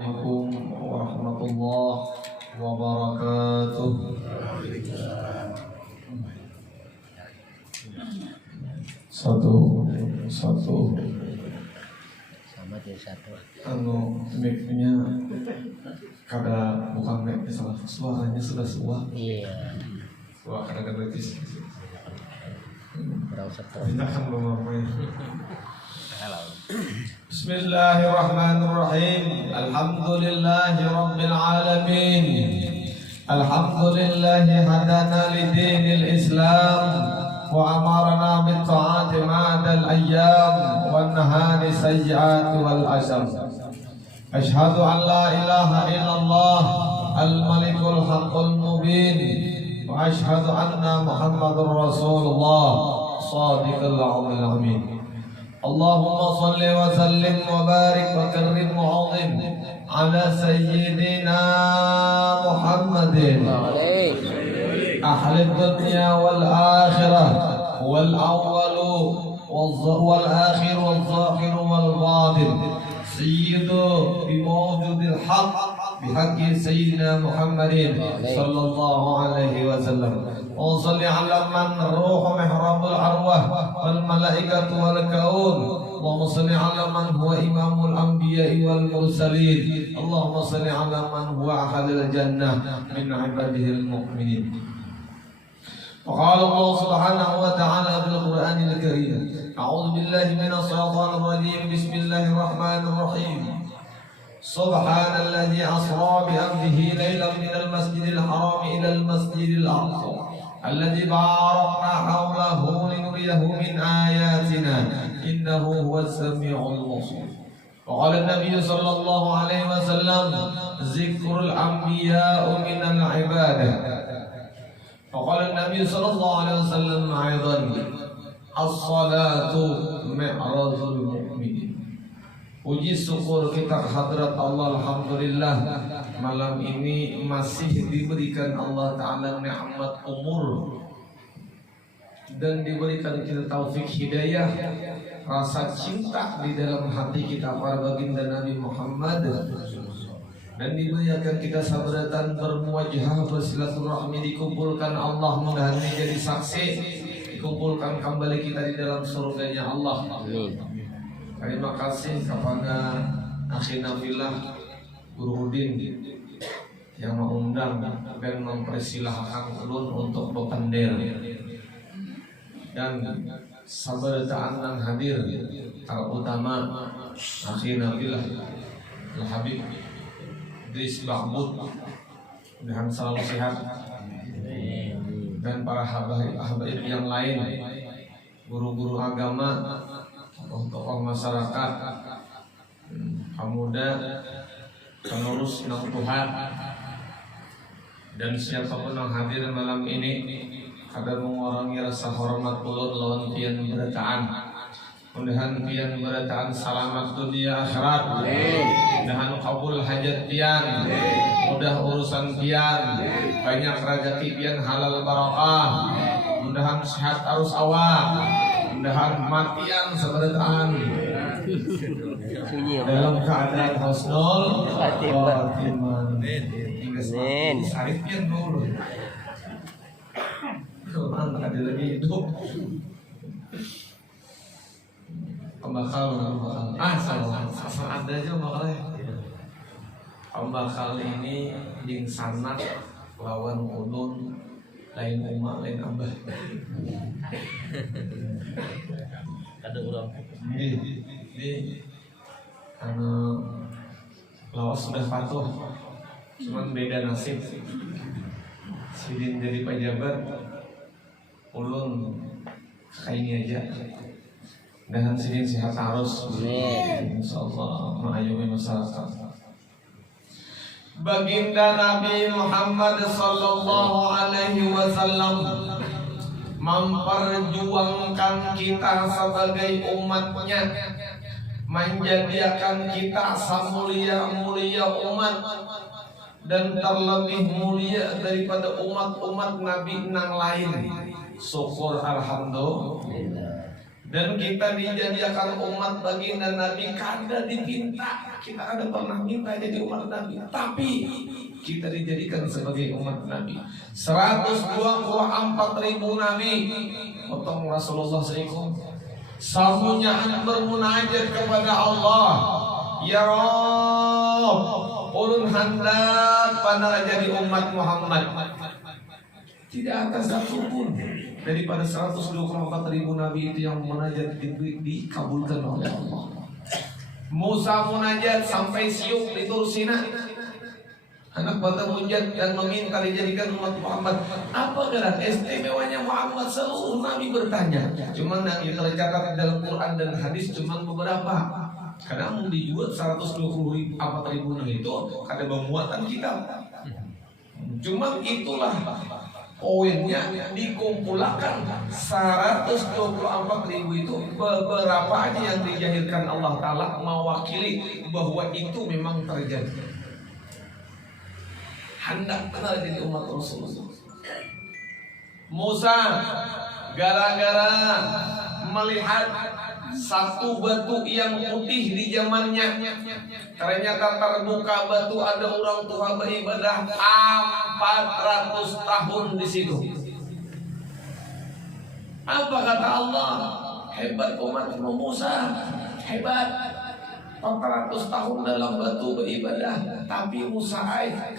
Assalamualaikum warahmatullahi wabarakatuh. Satu sama dia satu. mic-nya kada bukan mic salah, suaranya sudah suah. Iya. Suara kada gratis. Browser Kita akan memakai. Halo. Bismillahirrahmanirrahim. Alhamdulillahi rabbil alamin. Alhamdulillahi hadana lidinil Islam wa amarna bit ta'ati ma'adal ayyam wan nahani sayyi'ati wal asam. Ashhadu an la ilaha illallah al-malikul haqqul mubin wa ashhadu anna Muhammadur Rasulullah shadiqul amin. Allahumma salli wa sallim wa barik wa karrim wa azim ala sayyidina Muhammadin ahli dunya wal akhirah wal awwalu wal akhir wal zahir wal batin sayyidu bi mawjudil haqq بحق سيدنا محمد صلى الله عليه وسلم وصلي على من روح محراب الأرواح والملائكة والكون اللهم صل على من هو إمام الأنبياء والمرسلين اللهم صل على من هو أحد الجنة من عباده المؤمنين وقال الله سبحانه وتعالى في القرآن الكريم أعوذ بالله من الشيطان الرجيم بسم الله الرحمن الرحيم سبحان الذي أسرى بعبده ليلا من المسجد الحرام إلى المسجد الأقصى الذي باركنا حوله لنريه من آياتنا إنه هو السميع البصير وقال النبي صلى الله عليه وسلم ذكر الأنبياء من العبادة وقال النبي صلى الله عليه وسلم أيضا الصلاة معراج المؤمنين. Puji syukur kita kehadrat Allah, alhamdulillah malam ini masih diberikan Allah Ta'ala nikmat umur dan diberikan kita taufik hidayah, rasa cinta di dalam hati kita para baginda Nabi Muhammad, dan diberikan kita sabratan bermuajahah bersilaturahmi, dikumpulkan Allah mudah-mudahan menjadi saksi, dikumpulkan kembali kita di dalam surganya Allah. Terima kasih kepada akhina fillah Guru Udin yang mengundang dan mempersilahkan ulun untuk berpender, dan sahabat yang hadir terutama akhina fillah Al Habib Idris Mahmud, mudah-mudahan selalu sehat, dan para habaib yang lain, guru-guru agama, tokoh masyarakat, pemuda, penerus nang Tuhan, dan siapapun yang hadir malam ini agar mengurangi rasa hormat ulun lawan pian berataan. Mudah-mudahan pian berataan selamat dunia akhirat. Mudah-mudahan kabul hajat pian, mudah urusan pian, banyak rezeki pian halal barakah. Mudah-mudahan sehat arus awak. Mudah-mudahan matian seberataan dalam keadaan husnul khatimah. Amin. Arifin dulu. Quran ada lagi hidup. Pembakal. Asal ada aja bakalnya. Pembakal ini ding sanat lawan ulun, lain umat lain abah. Ada orang Ini lawas sudah patuh, cuman beda nasib. Sidin jadi pejabat, ulun kayak ini aja. Dan sidin sehat harus, insyaallah mengayomi masyarakat. Baginda Nabi Muhammad sallallahu alaihi wasallam memperjuangkan kita sebagai umatnya, menjadikan kita semulia-mulia umat, dan terlebih mulia daripada umat-umat Nabi yang lain. Syukur alhamdulillah. Dan kita dijadikan umat baginda Nabi kada dipinta. Kita kada pernah minta jadi umat Nabi, tapi kita dijadikan sebagai umat Nabi. 124.000 Nabi potong Rasulullah SAW. Sahunya bermunajat kepada Allah, ya Rabb, ulun hendak pada jadi umat Muhammad. Tidak ada satu pun daripada 124.000 Nabi itu yang munajat dikabulkan oleh Allah. Musa munajat sampai siuk di Tur Sina. Anak bata munajat dan meminta dijadikan umat Muhammad. Apa gerak istimewanya Muhammad? Seluruh Nabi bertanya. Cuman yang tercatat dalam Quran dan hadis cuma beberapa. Karena mau dibuat 124.000 Nabi itu ada memuatan kitab. Cuma itulah poinnya, dikumpulkan 124.000 itu beberapa aja yang dijahirkan Allah Ta'ala mewakili bahwa itu memang terjadi. Hendak benar jadi umat Rasulullah. Musa gara-gara melihat satu batu yang putih di zamannya, ternyata terbuka batu, ada orang tua beribadah 400 tahun di situ. Apa kata Allah? Hebat umat Musa, hebat. 400 tahun dalam batu beribadah, tapi Musa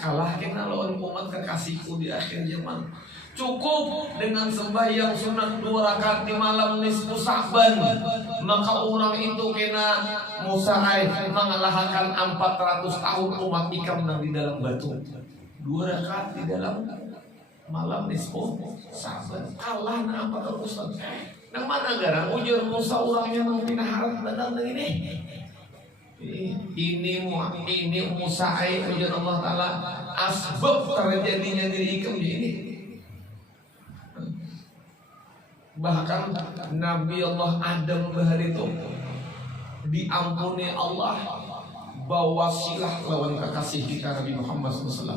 kalahkan lawan umat kekasihku di akhir zaman. Cukup dengan sembahyang sunat 2 rakaat di malam nisfu Sa'ban, maka orang itu kena Musa mengalahkan 400 tahun umat ikam di dalam batu. 2 rakaat di dalam malam nisfu Sa'ban, kalah na 400 tahun. Nang mana gara ujar Musa orangnya nang pinaharap datang ini. Ini Musa ujar Allah Ta'ala asbab terjadinya diri ikam ini. Bahkan Nabi Allah Adam bahari itu diampuni Allah bawa silah lawan kekasih kita Nabi Muhammad SAW.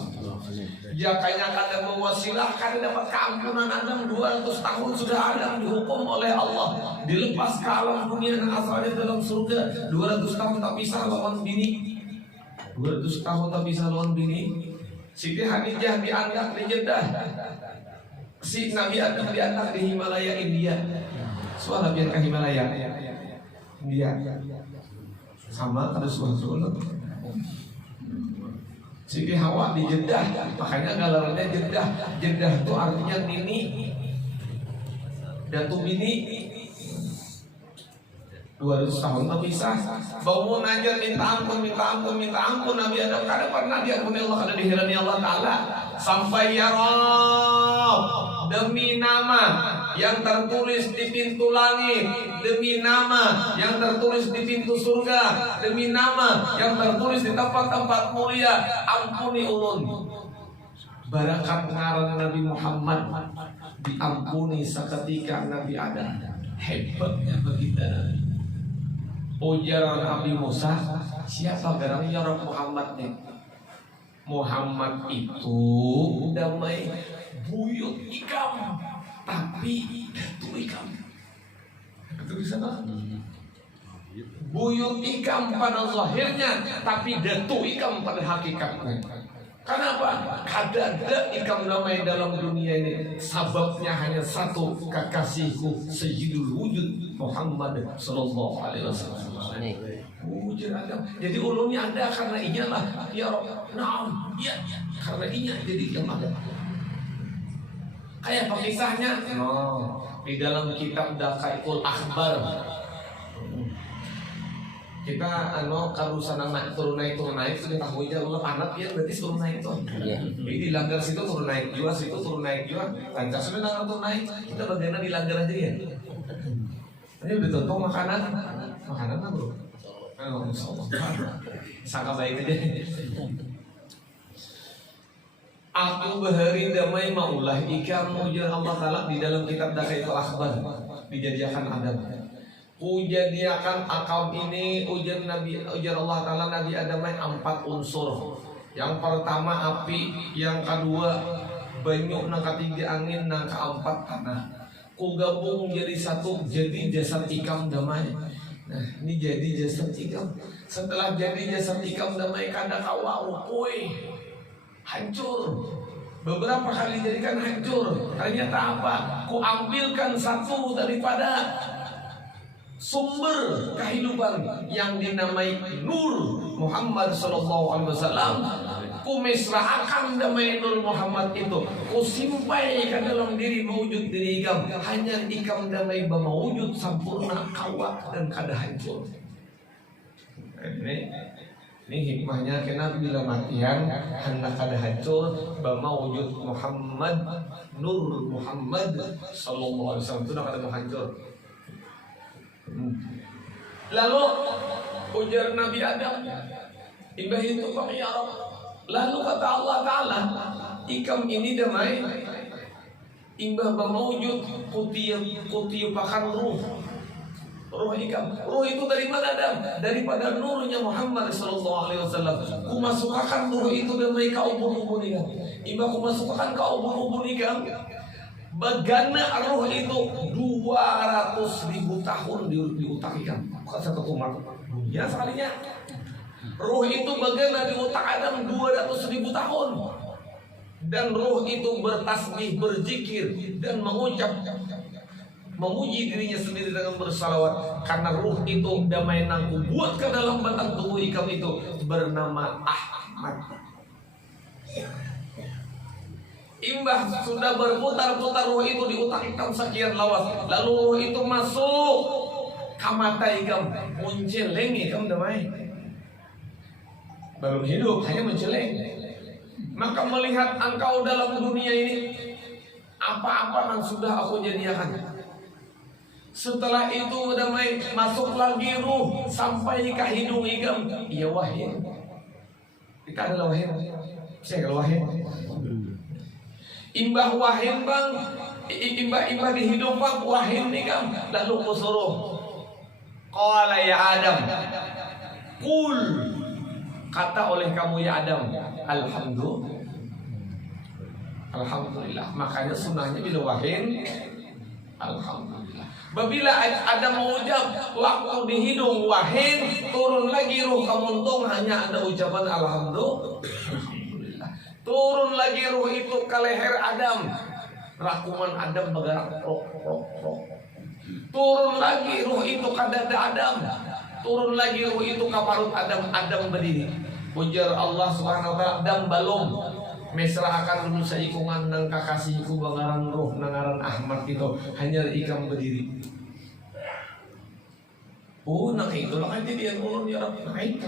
Jakanya kada bawa silah kada dapat keampunan Adam 200 tahun sudah Adam dihukum oleh Allah dilepas ke alam dunia dan asalnya dalam surga. 200 tahun tak bisa lawan bini, 200 tahun tak bisa lawan bini. Siti Khadijah diangkat di Jeddah, si Nabi Adam diangkat di Himalaya India. Soal Nabi ke Himalaya India sama ada suara. Siti Hawa di Jeddah, makanya galarnya Jeddah. Jeddah itu artinya nini, datu bini. 200 tahun tak bisa. Bangun aja minta ampun Nabi Adam kada pernah diampuni Allah, kada dihirani Allah Ta'ala. Sampai ya Rabb, demi nama yang tertulis di pintu langit, demi nama yang tertulis di pintu surga, demi nama yang tertulis di tempat-tempat mulia, ampuni ulun. Barakat ngaran Nabi Muhammad diampuni seketika Nabi Adam. Hebatnya begitu Nabi. Ujar Nabi Musa, siapa garang ya Rabb Muhammad nih? Muhammad itu damai buyut ikam, tapi datu ikam. Itu bisa tak? Buyut ikam pada zahirnya, tapi datu ikam pada hakikatnya. Kenapa? Kada ada ikam damai dalam dunia ini. Sebabnya hanya satu, kekasihku Sayyidul Wujud Muhammad Sallallahu Alaihi Wasallam. Wujud Adam. Jadi ulumnya ada karena iyalah ya Rabb. Naam, iya, karena inya jadi yang ada. Kayak pemisahnya. Di dalam kitab Daqaiqul Akhbar. Kita kalau sana naik turun naik sudah tahu aja lu panat ya berarti turun naik itu. Jadi di langgar situ turun naik juga, situ turun naik juga. Lancar sudah turun naik, kita bagiannya di langgar aja ya. Ini udah tonton makanan lah bro. Insyaallah. Sangka baik aja. Aku bahari damai maulah ikam ujar Allah Ta'ala di dalam kitab Daqaiqul Akhbar dijadikan Adam. Ujadiakan akal ini ujar Allah Ta'ala Nabi Adam 4 unsur. Yang pertama api, yang kedua banyu, yang ketiga angin, yang keempat tanah. ku gabung jadi satu, jadi jasad ikam damai. Nah, ini jadi jasad ikam. Setelah jadi jasad ikam damai kada kawa upoi hancur. Beberapa kali jadikan hancur. Ternyata apa? Ku ambilkan satu daripada sumber kehidupan yang dinamai Nur Muhammad sallallahu alaihi wasallam. Ku mesraakan damai Nur Muhammad itu, ku simpai ke dalam diri mewujud diri ikam. Hanya ikam damai mewujud sempurna kawat dan kada hancur. Ini hikmahnya kena bila matian hendak kada hancur bama wujud Muhammad Nur Muhammad sallallahu alaihi wasallam itu nak kada hancur. Lalu ujar Nabi Adam, imbah itu Pak ya Rabb. Lalu kata Allah Ta'ala, ikam ini damai imbah bermawujud kutiupakan ruh. Ruh ikam. Ruh itu dari mana Adam? Daripada nurnya Muhammad sallallahu alaihi wasallam. Ku masukkan ruh itu damai ka ubun-ubun ikam. Imbah ku masukkan ka ubun-ubun ikam, bagana ruh itu 200.000 tahun di utak ikam. Bukan satu umat. Ya sekalinya. Ruh itu bagana di otak Adam 200.000 tahun. Dan ruh itu bertasbih, berzikir dan mengucap, memuji dirinya sendiri dengan bersalawat. Karena ruh itu damai nangku buat ke dalam batang tubuh ikam itu bernama Ahmad. Imbah sudah berputar-putar ruh itu di otak ikam sekian lawas, lalu ruh itu masuk ke mata ikam, munceleng ikam damai. Belum hidup, hanya menceleng. Maka melihat engkau dalam dunia ini, apa-apa yang sudah aku jadikan. Setelah itu damai masuk lagi ruh sampai ke hidung ikam. Iya wahid. Kita adalah wahid. Saya kalau wahid. Imbah wahid bang, imbah di hidung bang wahid ikam. Lalu kusuruh. Qala ya Adam, kul. Kata oleh kamu ya Adam, Alhamdulillah. Makanya sunnahnya bila wahid, Alhamdulillah. Bila ada mengucap waktu di hidung wahid, turun lagi ruh kemuntung hanya ada ucapan Alhamdulillah. Turun lagi ruh itu ke leher Adam, rakuman Adam bergerak rok. Turun lagi ruh itu ke dada Adam, turun lagi ruh itu ke parut Adam. Adam berdiri. Ujar Allah Subhanahu wa taala, Adam balom mesra akan dulu saikungan nang kakasihku bangaran ruh nangaran Ahmad itu hanya ikam berdiri. Oh nak itu lah kan dia ulun ya Rabb, nak itu.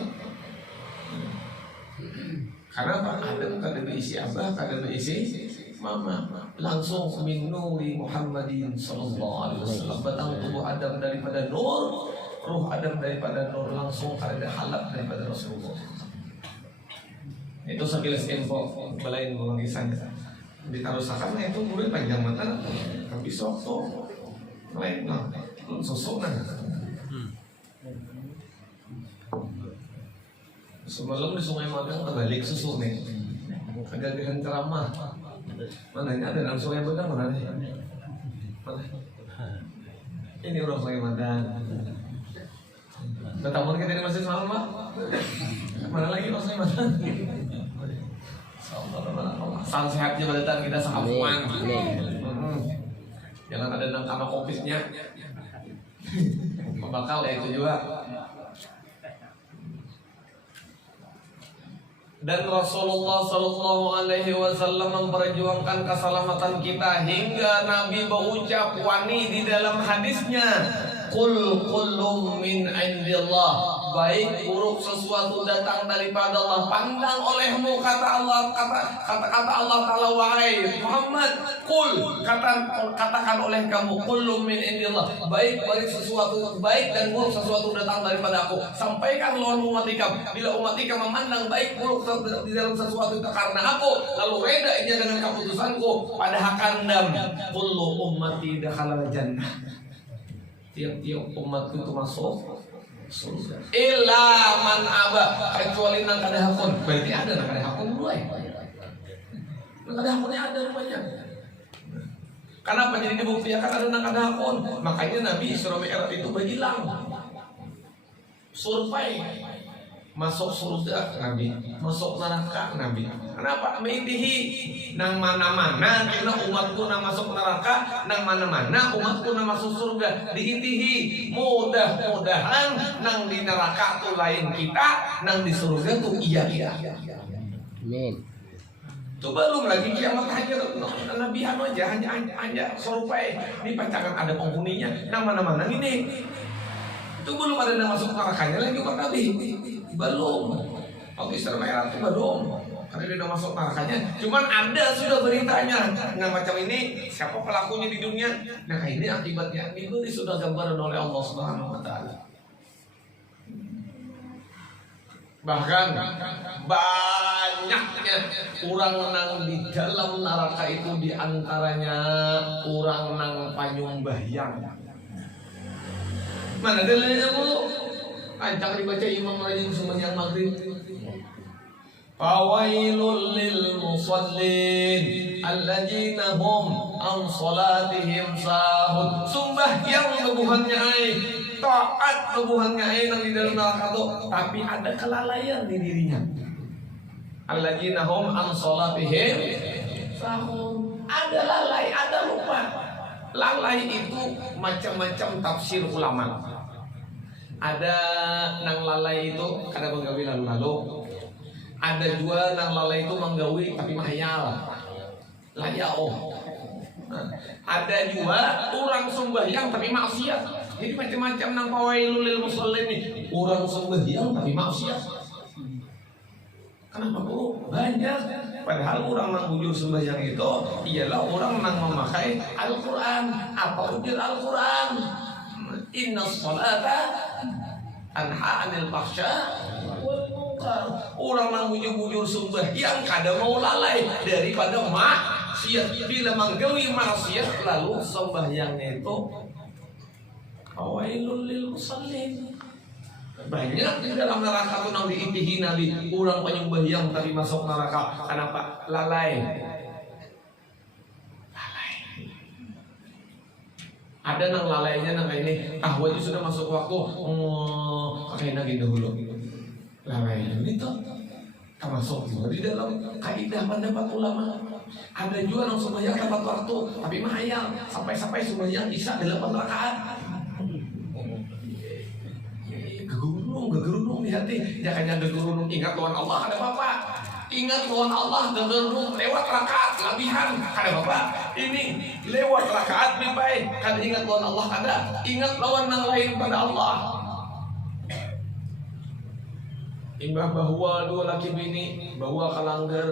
Karena apa? Adam kada berisi abah, kada berisi mama. Langsung min nuri Muhammadin sallallahu alaihi wasallam. Batang tubuh Adam daripada nur, ruh Adam daripada nur, langsung kada halap daripada Rasulullah. Itu sekilas info belain mengisahnya. Ditaruh sakarnya itu mulai panjang mata, tapi sosok lain lah, sosoknya. Semalam di Sungai Madang terbalik susu nih, kegagahan ceramah. Mana ini ada dalam Sungai Madang mana nih? Mana? Ini orang Sungai Madang. Ketemu kita di masjid semalam Pak. Mana lagi orang Sungai Madang? Salam sehatnya pada kita sahabat. Jangan ada nama COVID-nya. Bakal ya itu juga. Dan Rasulullah Sallallahu Alaihi Wasallam memperjuangkan keselamatan kita hingga Nabi berucap wani di dalam hadisnya, Qul kullum min indillah. Baik buruk sesuatu datang daripada Allah, pandang olehmu, kata Allah, kata Allah Ta'ala, wahai Muhammad, Qul, katakan oleh kamu, kullum min indillah. Baik sesuatu baik dan buruk sesuatu datang daripada aku. Sampaikan lawan umat ikam. Bila umat ikam memandang baik buruk di dalam sesuatu itu karena aku, lalu reda ia dengan keputusanku, pada hakandam kullu ummati dakhala jannah. Tiap-tiap umatku itu masuk surga. Illa man aba, kecuali nang kada hakun. Berarti ada nang kada hakun dulu. Nang kada hakunnya ada rupanya. Kenapa jadi dibuktikan ada nakadakon? Makanya Nabi Isra Mi'raj itu bilang survei masuk surga Nabi, masuk neraka Nabi. Kenapa? Mitihi nang mana-mana kena umatku nang masuk neraka, nang mana-mana umatku nang masuk surga. Diintihi mudah-mudahan nang di neraka tuh lain kita, nang di surga tuh iya. Amin. Itu belum lagi kiamat hanya Nabi aja hanya survei di pancangan ada penghuninya nang mana-mana ini. Itu belum ada yang masuk nerakanya lagi umat Nabi. Belum. Waktu Isra Mi'raj itu belum. Karena dia udah masuk nerakanya. Cuman ada sudah beritanya. Nah macam ini siapa pelakunya di dunia? Nah ini akibatnya diberi sudah gambaran oleh Allah Subhanahu Wa Taala. Bahkan banyaknya orang nang di dalam neraka itu diantaranya orang nang panyumbahyang. Mana dalilnya bu? Ancak dibaca Imam Rajin sembahyang maghrib. Fawailul lil musallin alladzina hum an salatihim sahun. Sembahyang kebuhannya ai, taat kebuhannya ai nang di dalam neraka itu, tapi ada kelalaian di dirinya. Alladzina hum an salatihim sahun. Ada lalai, ada lupa. Lalai itu macam-macam tafsir ulama. Ada nang lalai itu kada menggawi lalu-lalu. Ada juga nang lalai itu menggawi tapi mahayal. Layao. Ada juga orang sembahyang tapi maksiat. Jadi macam-macam nang fawailul lil musallin ini. Orang sembahyang tapi maksiat. Kenapa bro? Banyak. Padahal orang yang bujur sembahyang itu ialah orang yang memakai Al-Quran. Apa ujar Al-Quran? Inna sholata anha anil fahsya wal munkar. Orang yang bujur sembahyang kada mau lalai daripada maksiat. Bila menggawi maksiat lalu sembahyangnya itu fawailul lil musallin. Banyak di dalam neraka itu nang diintihi Nabi orang penyembahyang tapi masuk neraka. Kenapa? Lalai. Ada nang lalainya nang ini wajib sudah masuk waktu kakeknya gitu dulu. Lalai itu termasuk juga di dalam kaidah pendapat ulama. Ada juga nang sembahyang tepat waktu tapi mahayal sampai sembahyang isya 8 rakaat. Gegerunung di hati, jangan gegerunung ingat lawan Allah ada apa? Ingat lawan Allah gegerunung lewat rakaat kelebihan ada apa? Ini lewat rakaat lebih baik kada ingat lawan Allah kada ingat lawan yang lain pada Allah. Imbah bahwa dua laki bini bawa kalanggar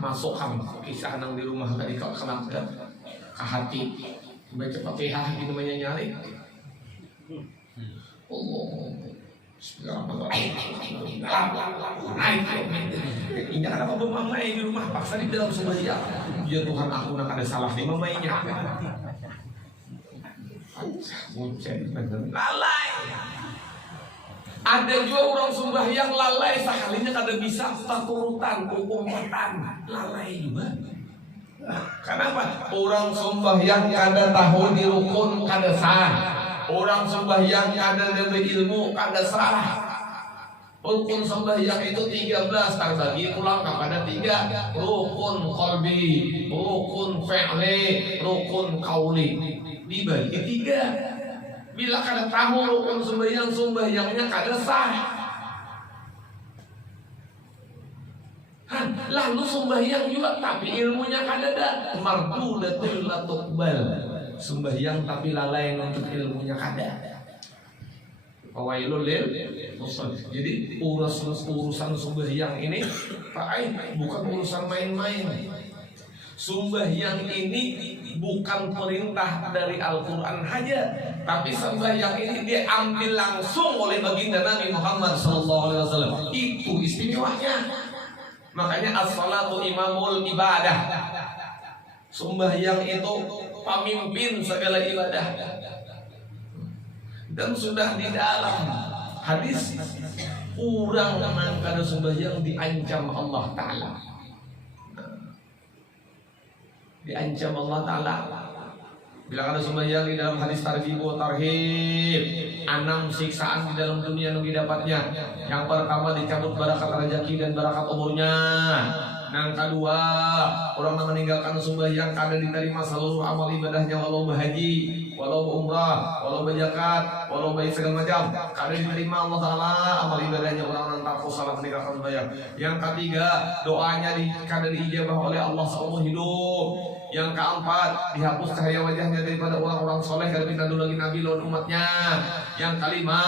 masuk kisah nang di rumah tadi kalanggar ke hati baca Fatihah gitu namanya nyari. Allah, ini kenapa memamai di rumah paksa di dalam sembahyang? Ya Tuhan aku nak ada salah di mamainya. Lalai. Ada juga orang sembahyang lalai sekalinya kada bisa taturutan, umpatan, lalai juga. Kenapa? Orang sembahyang kada tahu di rukun kada sah. Orang sembahyang ada lebih ilmu kada salah. Rukun sembahyang itu 13 terbagi pulang kepada 3. Rukun qalbi, rukun fi'li, rukun qauli. Dibagi 3. Bila kada tahu rukun sembahyangnya kada sah. Lalu sembahyang juga tapi ilmunya kada ada. Mardudatul la tuqbal. Sembahyang tapi lalai untuk ilmunya kada. Fawailul lil musallin. Jadi urusan sembahyang ini bukan urusan main-main. Sembahyang ini bukan perintah dari Al-Quran saja, tapi sembahyang ini diambil langsung oleh baginda Nabi Muhammad SAW. Itu istimewanya. Makanya as-salatu imamul ibadah. Sembahyang itu pemimpin segala ibadah. Dan sudah di dalam hadis orang yang kada sembahyang diancam Allah Ta'ala. diancam Allah Ta'ala. Bila ada sembahyang di dalam hadis targhib wa tarhib, 6 siksaan di dalam dunia yang didapatnya. Yang pertama dicabut barakat rezeki dan barakat umurnya. Yang kedua, orang yang meninggalkan sembahyang kada diterima seluruh amal ibadahnya, walau berhaji, walau umrah, walau berzakat, walau baik segala macam, kada diterima Allah Ta'ala amal ibadahnya orang yang takut salah meninggalkan sembahyang. Yang ketiga, doanya kada diijabah oleh Allah seumur hidup. Yang keempat, dihapus cahaya wajahnya daripada orang-orang soleh kalau kita dulu lagi nabi lawan umatnya. Yang kelima,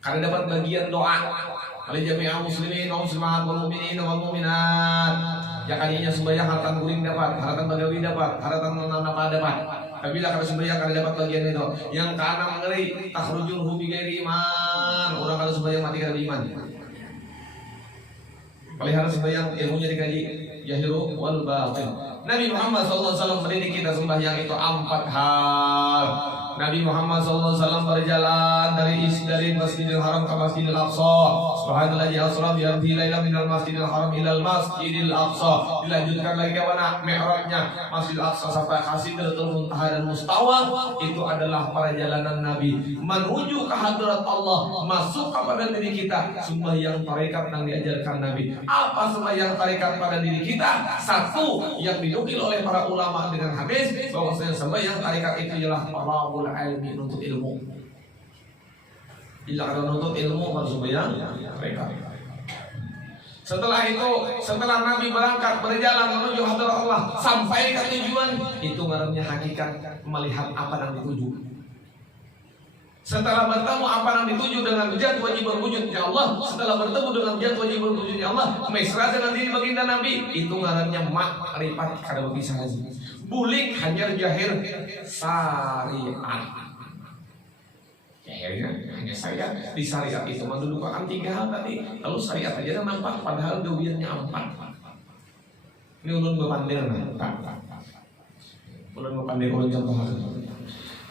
karena dapat bagian doa kali jami'ah muslimin wa muslimat wal mu'minin wal mu'minat. Ya kalinya sembahyang haratan guring dapat, haratan bagawi dapat, haratan napa dapat. Apabila kalau sembahyang kada dapat bagian itu. Yang keenam ngeri, takhrujul hu bi ghairi iman. Orang kalau sembahyang mati kada beriman. Pelihara sembahyang ilmunya dikaji Yahiru wal batin. Nabi Muhammad SAW mendidik kita sembahyang itu 4 hal. Nabi Muhammad SAW berjalan dari Masjidil Haram ke Masjidil Aqsa. Subhanallah ya asra bi ardi laila minal Masjidil Haram ilal Masjidil Aqsa. Dilanjutkan lagi ke mana? Mi'rajnya Masjidil Aqsa sampai Sidratul Muntaha dan Mustawa. Itu adalah perjalanan Nabi menuju ke hadirat Allah, masuk kepada diri kita. Sembahyang tarekat yang diajarkan Nabi. Apa sembahyang tarekat pada diri kita? Satu yang dinukil oleh para ulama dengan hadis bahwasanya sembahyang tarekat itu ialah talabul ilmi, untuk ilmu. Bila ada nuntut ilmu harus sembahyang tarekat. Setelah itu, setelah Nabi berangkat berjalan menuju hadirat Allah sampai ke tujuan, itu ngarannya hakikat melihat apa yang dituju. Setelah bertemu apa yang dituju dengan zat wajib berwujudnya Allah, setelah bertemu dengan zat wajib berwujudnya Allah, mesra dengan diri baginda Nabi, itu ngarannya makrifat kada bisa haji. Bulik hanya jahir syariat. Jahirnya hanya syariat. Di syariat itu mendudukan 3 hal tadi. Lalu syariat aja nampak padahal gawirnya 4. Ini ulun bepandir ulun bepandir ulun contoh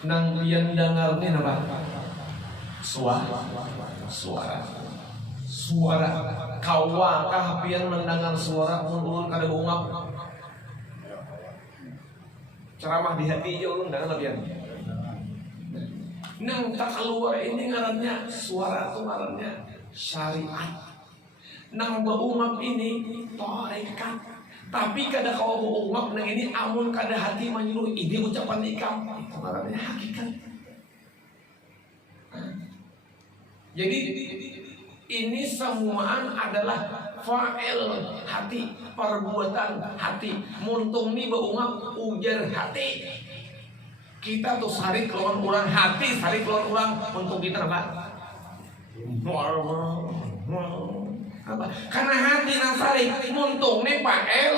nang pian dengar ni apa? Suara. Kawakah pian mendengar suara ulun kada bungap. Ceramah di hati aja ulun dengar pian. Nang tak keluar ini ngarannya suara itu ngarannya syariat. Nang beungap ini tarekat. Tapi kada kau beungap nang ini amun kada hati menyuruh ide ucapan ikam. Itu ngarannya hakikat. Jadi ini semuaan adalah fa'il hati, perbuatan hati. Muntung ni beungap ujar hati. Kita tuh sari keluar orang hati, sari keluar orang untuk kita apa? Apa? Karena hati nang sari muntung nih fa'il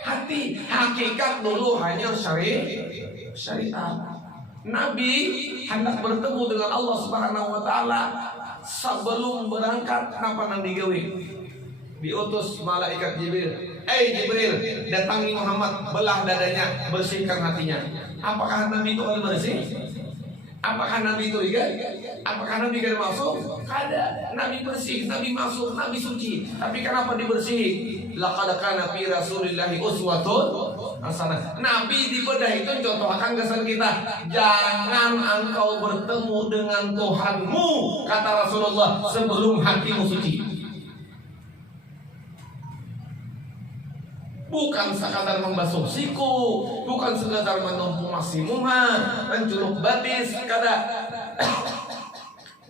hati. Hakikat dulu hanya syariat. Nabi hendak bertemu dengan Allah Subhanahu wa taala sebelum berangkat kenapa nang digawe? Diutus malaikat Jibril. Jibril, datangi Muhammad, belah dadanya, bersihkan hatinya. Apakah Nabi itu ada bersih? Apakah Nabi itu ligat? Apakah Nabi kada masuk? Kada. Nabi bersih, Nabi masuk, Nabi suci. Tapi kenapa dibersih? Laqad kana fi Rasulillahi uswatun hasanah. Nabi di bedah itu contohkan kesan kita. Jangan engkau bertemu dengan Tuhanmu, kata Rasulullah, sebelum hatimu suci. Bukan sekadar membasuh siku, bukan sekadar menumpu maksimumah, menculuk batis, kada.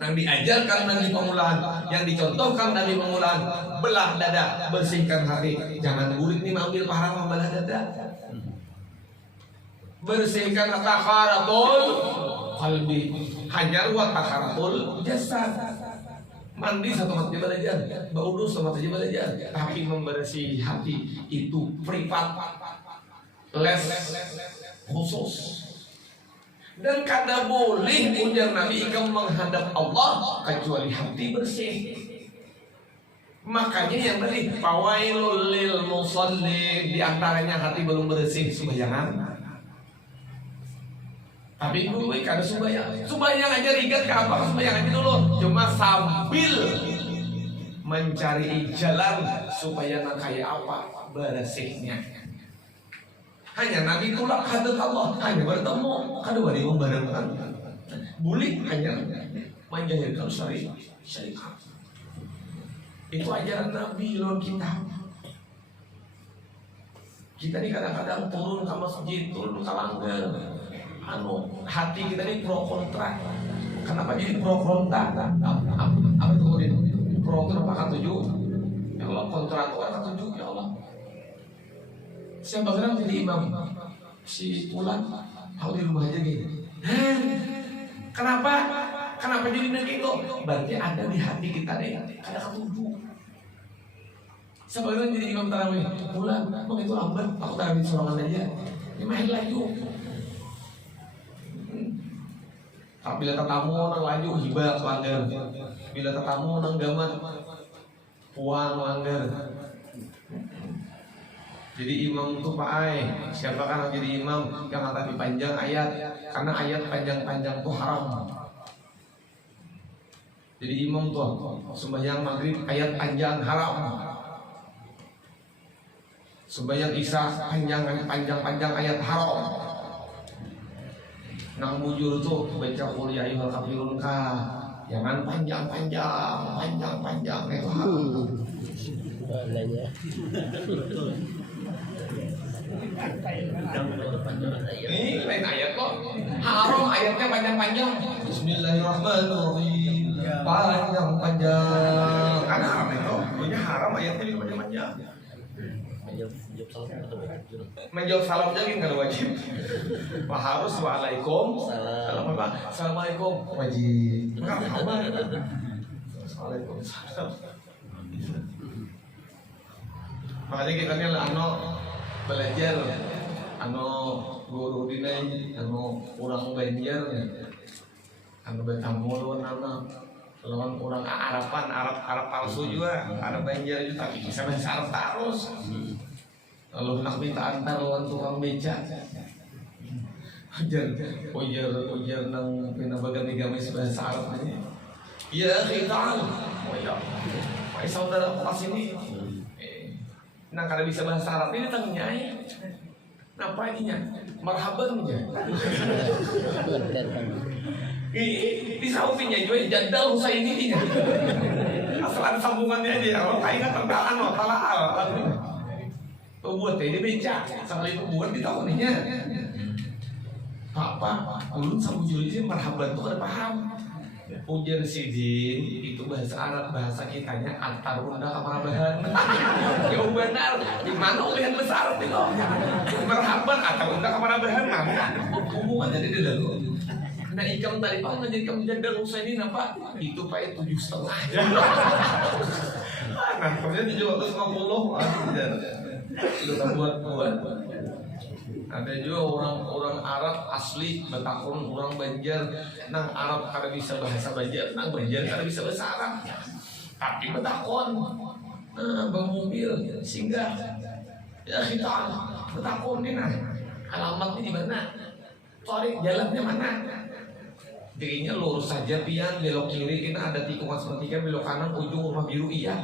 Yang diajarkan Nabi pemulaan, yang dicontohkan Nabi pemulaan, belah dada, bersihkan hati. Jangan gurit nih mengambil parang membelah dada. Bersihkan takharatul qalbi, hajar wa takharatul jasad. Mandi satu mati belajar, berwudu sama saja belajar, tapi membersih hati itu privat, les khusus. Dan kada boleh ujar Nabi engkau menghadap Allah kecuali hati bersih. Makanya yang tadi fawailul lil musallin, di antaranya hati belum bersih sembayangan. Tapi dulu kada sembahyang aja rigat ke apa sembahyang aja dulu. Cuma sambil mencari jalan supaya nak kayak apa bersihnya. Hanya Nabi tulak hadat Allah, hanya bertemu kedua di bareng-bareng. Bulik hanya menjahilkan syariat. Itu ajaran Nabi loh kita. Kita nih kadang-kadang turun ke masjid, turun ke langgar. Hati kita ini pro kontra. Kenapa jadi pro kontra? Apa itu kemudian? Pro kenapa ketujuh? Ya Allah, kontra itu kan ketujuh, ya Allah. Siapa sekarang jadi imam? Si Ulan, tahu di rumah aja gini. Kenapa? Kenapa jadi begitu? Berarti ada di hati kita deh, ada ketujuh. Siapa sekarang jadi imam tarawih? Ulan, bang itu lambat, aku tarawih sorangan aja. Ini main laju. Bila tetamu orang laju hibah langgar. Bila tetamu orang gamat puang langgar. Jadi imam itu Pak Ai, siapa kan jadi imam yang akan dipanjang ayat, karena ayat panjang-panjang itu haram. Jadi imam tuh sembahyang maghrib ayat panjang haram. Sembahyang isya panjang ayat haram. Nang bujur tuh baca qul ya ayyuhal kafirun jangan panjang itu haram. Ini lain ayat kok. Haram ayatnya panjang-panjang. Bismillahirrahmanirrahim. Panjang-panjang. Karena haram itu. Pokoknya haram ayatnya juga panjang-panjang. Menjawab salam aja nggak wajib. Pak harus waalaikumsalam. Assalamualaikum wajib. Waalaikumsalam. Makanya kita nih belajar guru dinai orang Banjar bertamu lawan orang Arab palsu juga Arab Banjar juga tapi bisa bahasa Arab terus. Lalu nak minta antar lawan tukang beca. Ujar nang pinabagan di gamis bahasa Arab aja. Ya kita, saudara pas ini. Nah karena bisa bahasa Arab ini tanya apa ininya? Marhabannya. Di saufinya juga jadal usai ini. Asal ada sambungannya aja. Kalau kainnya tentang talaal. Buat ini beca, sama itu buat di tahunnya. Apa? Ulun sama Juli sih marhaban tuh ada paham. Ujar sidin itu bahasa Arab, bahasa kitanya antar unda ke marabahan. Ya benar, di mana ulihan besar itu? Marhaban antar unda ke marabahan mana? Hubungannya di dalam. Nah ikam tadi pak ngajar ikam jadal usai ini apa? Itu pak 7,5. Nah kemudian 750. Kita buat. Ada juga orang Arab asli betakun orang Banjar, nang Arab kada bisa bahasa Banjar, nang Banjar kada bisa bahasa Arab. Tapi betakun, bang mobil singgah, ya kita betakun ini nah, alamatnya di mana, tarik jalannya mana. Dirinya lurus saja pian, belok kiri kita ada tikungan sepertiga, belok kanan ujung rumah biru iya.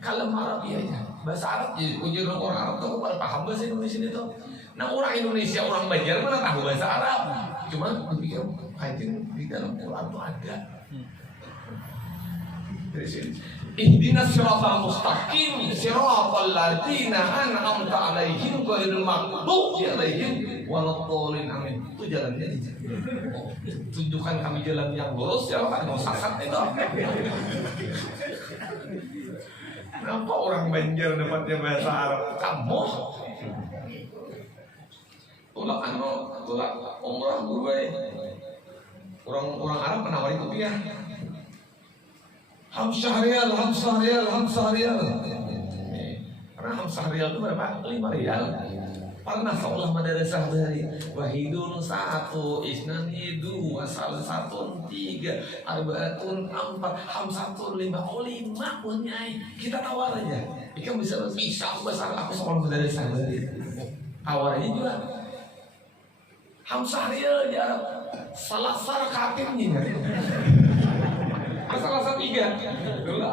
Kalau Arab iya aja. Bahasa Arab, ujian orang Arab tuh pada paham bahasa Indonesia itu. Nah orang Indonesia, orang Banjar mana tahu bahasa Arab. Cuma dipikir kajian di dalam Quran itu ada. Dari sini. Ihdinas siratal mustaqim siratal ladzina an'amta 'alaihim ghairil maghdubi 'alaihim waladdallin. Amin. Itu jalannya. Tunjukkan kami jalan yang lurus, ya kan mau sasat itu. Kenapa orang Banjar dapatnya bahasa Arab? Kamu tulak umrah Dubai. Orang Arab menawarin rupiah. Hamsah rial. Karena hamsah rial itu berapa? 5 rial. Pernah seolah madrasah dari wahidun 1, isnani 2, salah 1, 3, arbaatun 4, hamsatun 5, 5 punya. Kita tawar aja. Ikan bisa besar aku sekolah madrasah dari. Tawarnya juga. Hamsah rial di Arab. Salah katibnya. Salah 3. Dulu.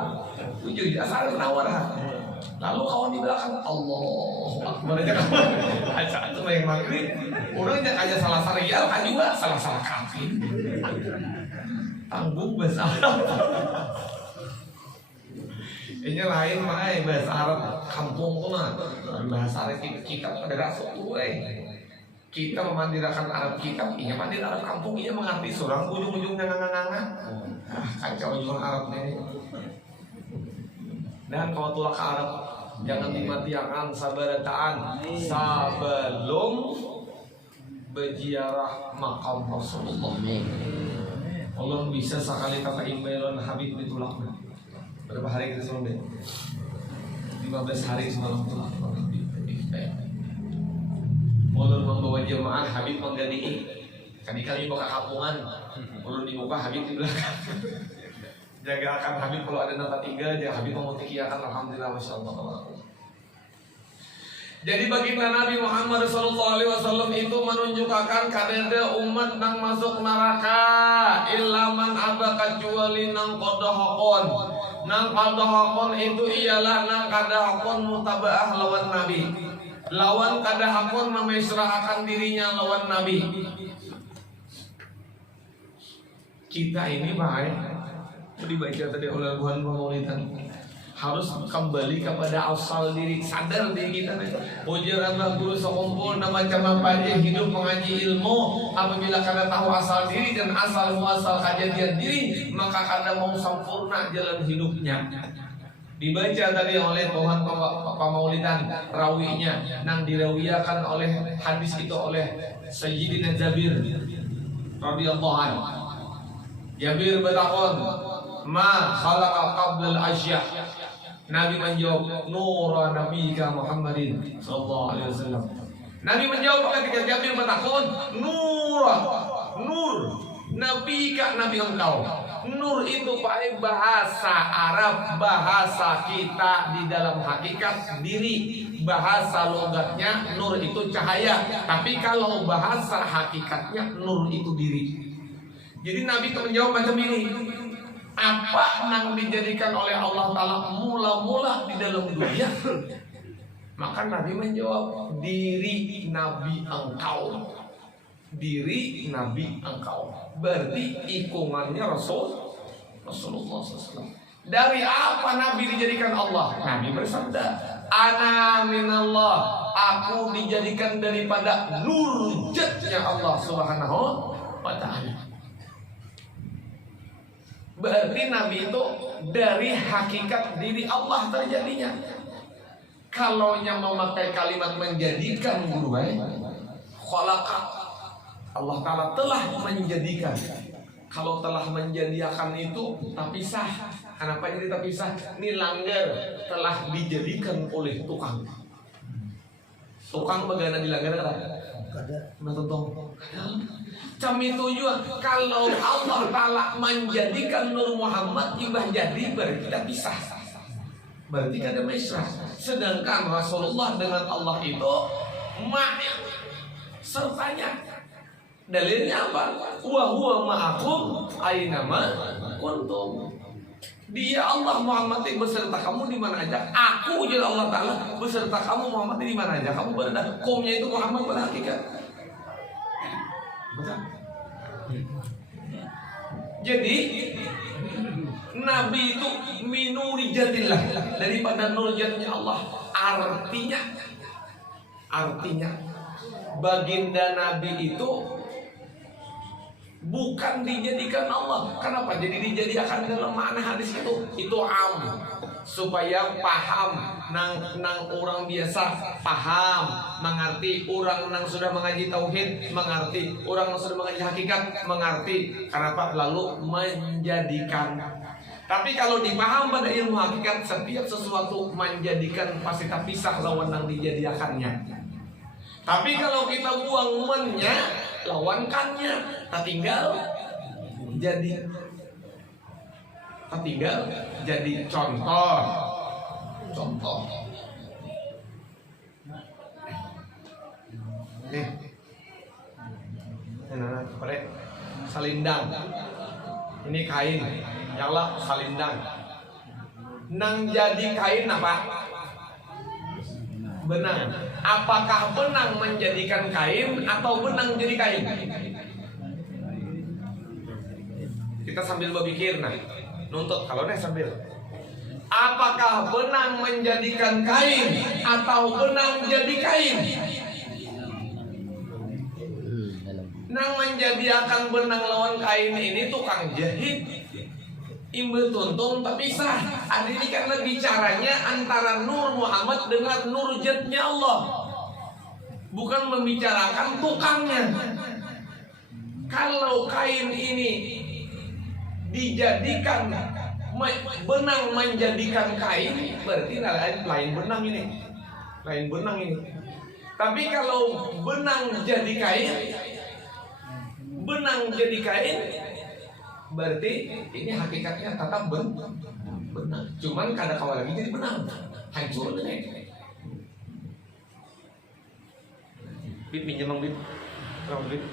7 asal nawar. Lalu kawan di belakang Allahu Akbar aja aja itu yang maghrib. Orangnya aja salah rial kan juga salah kafir. Tanggung bahasa Arab. Ini lain mah bahasa Arab kampung tuh mah. Bahasa Arab kita ada rasa tuh kita memandirakan Arab kitab, iya mandir Arab kampung, iya mengerti surang ujung-ujungnya nganga-nganga. Kacau ujung Arab ini. Dan kalau tulak ke Arab, jangan dimatiakan sabarataan sebelum berziarah makam Rasulullah. Allah bisa sekali kata imbalan Habib ditulaknya. Berapa hari kita selalu 15 hari semalam tulak Habib. Ulun membawa jemaah Habib menggadi kali buka kampungan. Ulun dibuka Habib di belakang. Jaga akan Habib kalau ada nota 3 jaga Habib memutikiakan alhamdulillah masyaallah. Jadi baginda Nabi Muhammad SAW itu menunjukkan kadang umat nang masuk neraka ilaman aba kecuali nang kodahakon. Nang kodahakon itu ialah nang kadahakon mutabaah lawan Nabi. Lawan kadahakon memisrahkan dirinya lawan Nabi. Kita ini baik dibaca tadi oleh Tuhan Pemaulidan harus kembali kepada asal diri, sadar diri kita. Ujar anak guru sekumpul nama macam apa aja hidup mengaji ilmu. Apabila kada tahu asal diri dan asal muasal kejadian diri, maka kada mau sempurna jalan hidupnya. Dibaca tadi oleh Tuhan Pemaulidan rawinya nang dirawiyakan oleh hadis itu oleh Sayyidina Jabir radhiyallahu anhu. Jabir bertakon, "Ma khalaqa qabla al-asya?" Nabi menjawab, "Nura nabiyika Muhammadin sallallahu alaihi wasallam." Nabi menjawab ketika Jabir bertakon, "Nur nabiyika nabi engkau." Nur itu pakai bahasa Arab, bahasa kita di dalam hakikat diri. Bahasa logatnya nur itu cahaya, tapi kalau bahasa hakikatnya nur itu diri. Jadi Nabi menjawab macam ini. Apa yang dijadikan oleh Allah Ta'ala mula-mula di dalam dunia? Maka Nabi menjawab, diri Nabi engkau. Diri Nabi engkau. Berarti ikungannya Rasulullah SAW. Dari apa Nabi dijadikan Allah? Nabi bersabda, "Ana minallah." Aku dijadikan daripada nur zatnya Allah Subhanahu wa ta'ala. Berarti Nabi itu dari hakikat diri Allah terjadinya. Kalau yang memakai kalimat menjadikan guru khalaqa, Allah Ta'ala telah menjadikan. Kalau telah menjadikan itu terpisah. Kenapa jadi terpisah? Ini langgar telah dijadikan oleh tukang. Tukang bagaimana dilanggar kan? Nah tentu. Cami tujuan kalau Allah Ta'ala menjadikan Nur Muhammad ibah jadi berarti terpisah. Berarti ada mesra. Sedangkan Rasulullah dengan Allah itu sertanya. Dalilnya apa? Wa huwa ma'akum ainama kuntum. Dia Allah Muhammad beserta kamu di mana aja. Aku jadi Allah Ta'ala beserta kamu Muhammad di mana aja. Kamu berada. Kaumnya itu Muhammad pada hakikat. Betul. Jadi Nabi itu minuri jatillah, daripada nur jatnya Allah. Artinya baginda Nabi itu bukan dijadikan Allah. Kenapa? Jadi dijadikan dalam makna hadis itu supaya paham nang orang biasa paham, mengerti. Orang nang sudah mengaji tauhid mengerti, orang nang sudah mengaji hakikat mengerti. Kenapa? Lalu menjadikan. Tapi kalau dipaham pada ilmu hakikat, setiap sesuatu menjadikan pasti terpisah lawan nang dijadikannya. Tapi kalau kita buang mennya, lawankannya, tertinggal jadi contoh. Nih, salindang. Ini kain, nyala salindang. Nang jadi kain apa? Benang. Apakah benang menjadikan kain atau benang jadi kain? Kita sambil berpikir, nah, nuntut kalau nih sambil. Apakah benang menjadikan kain atau benang jadi kain? Nang menjadikan benang lawan kain ini tukang jahit. Imbe tuntung tapi sah. Ada ini karena bicaranya antara Nur Muhammad dengan Nur Jatnya Allah, bukan membicarakan tukangnya. Kalau kain ini dijadikan benang menjadikan kain, berarti lain benang ini, lain benang ini. Tapi kalau benang jadi kain, benang jadi kain, berarti ini hakikatnya tetap benang. Cuman kada kawal lagi jadi benang. Hancur deh. Bib pinjam bang Bib. Bang Bib.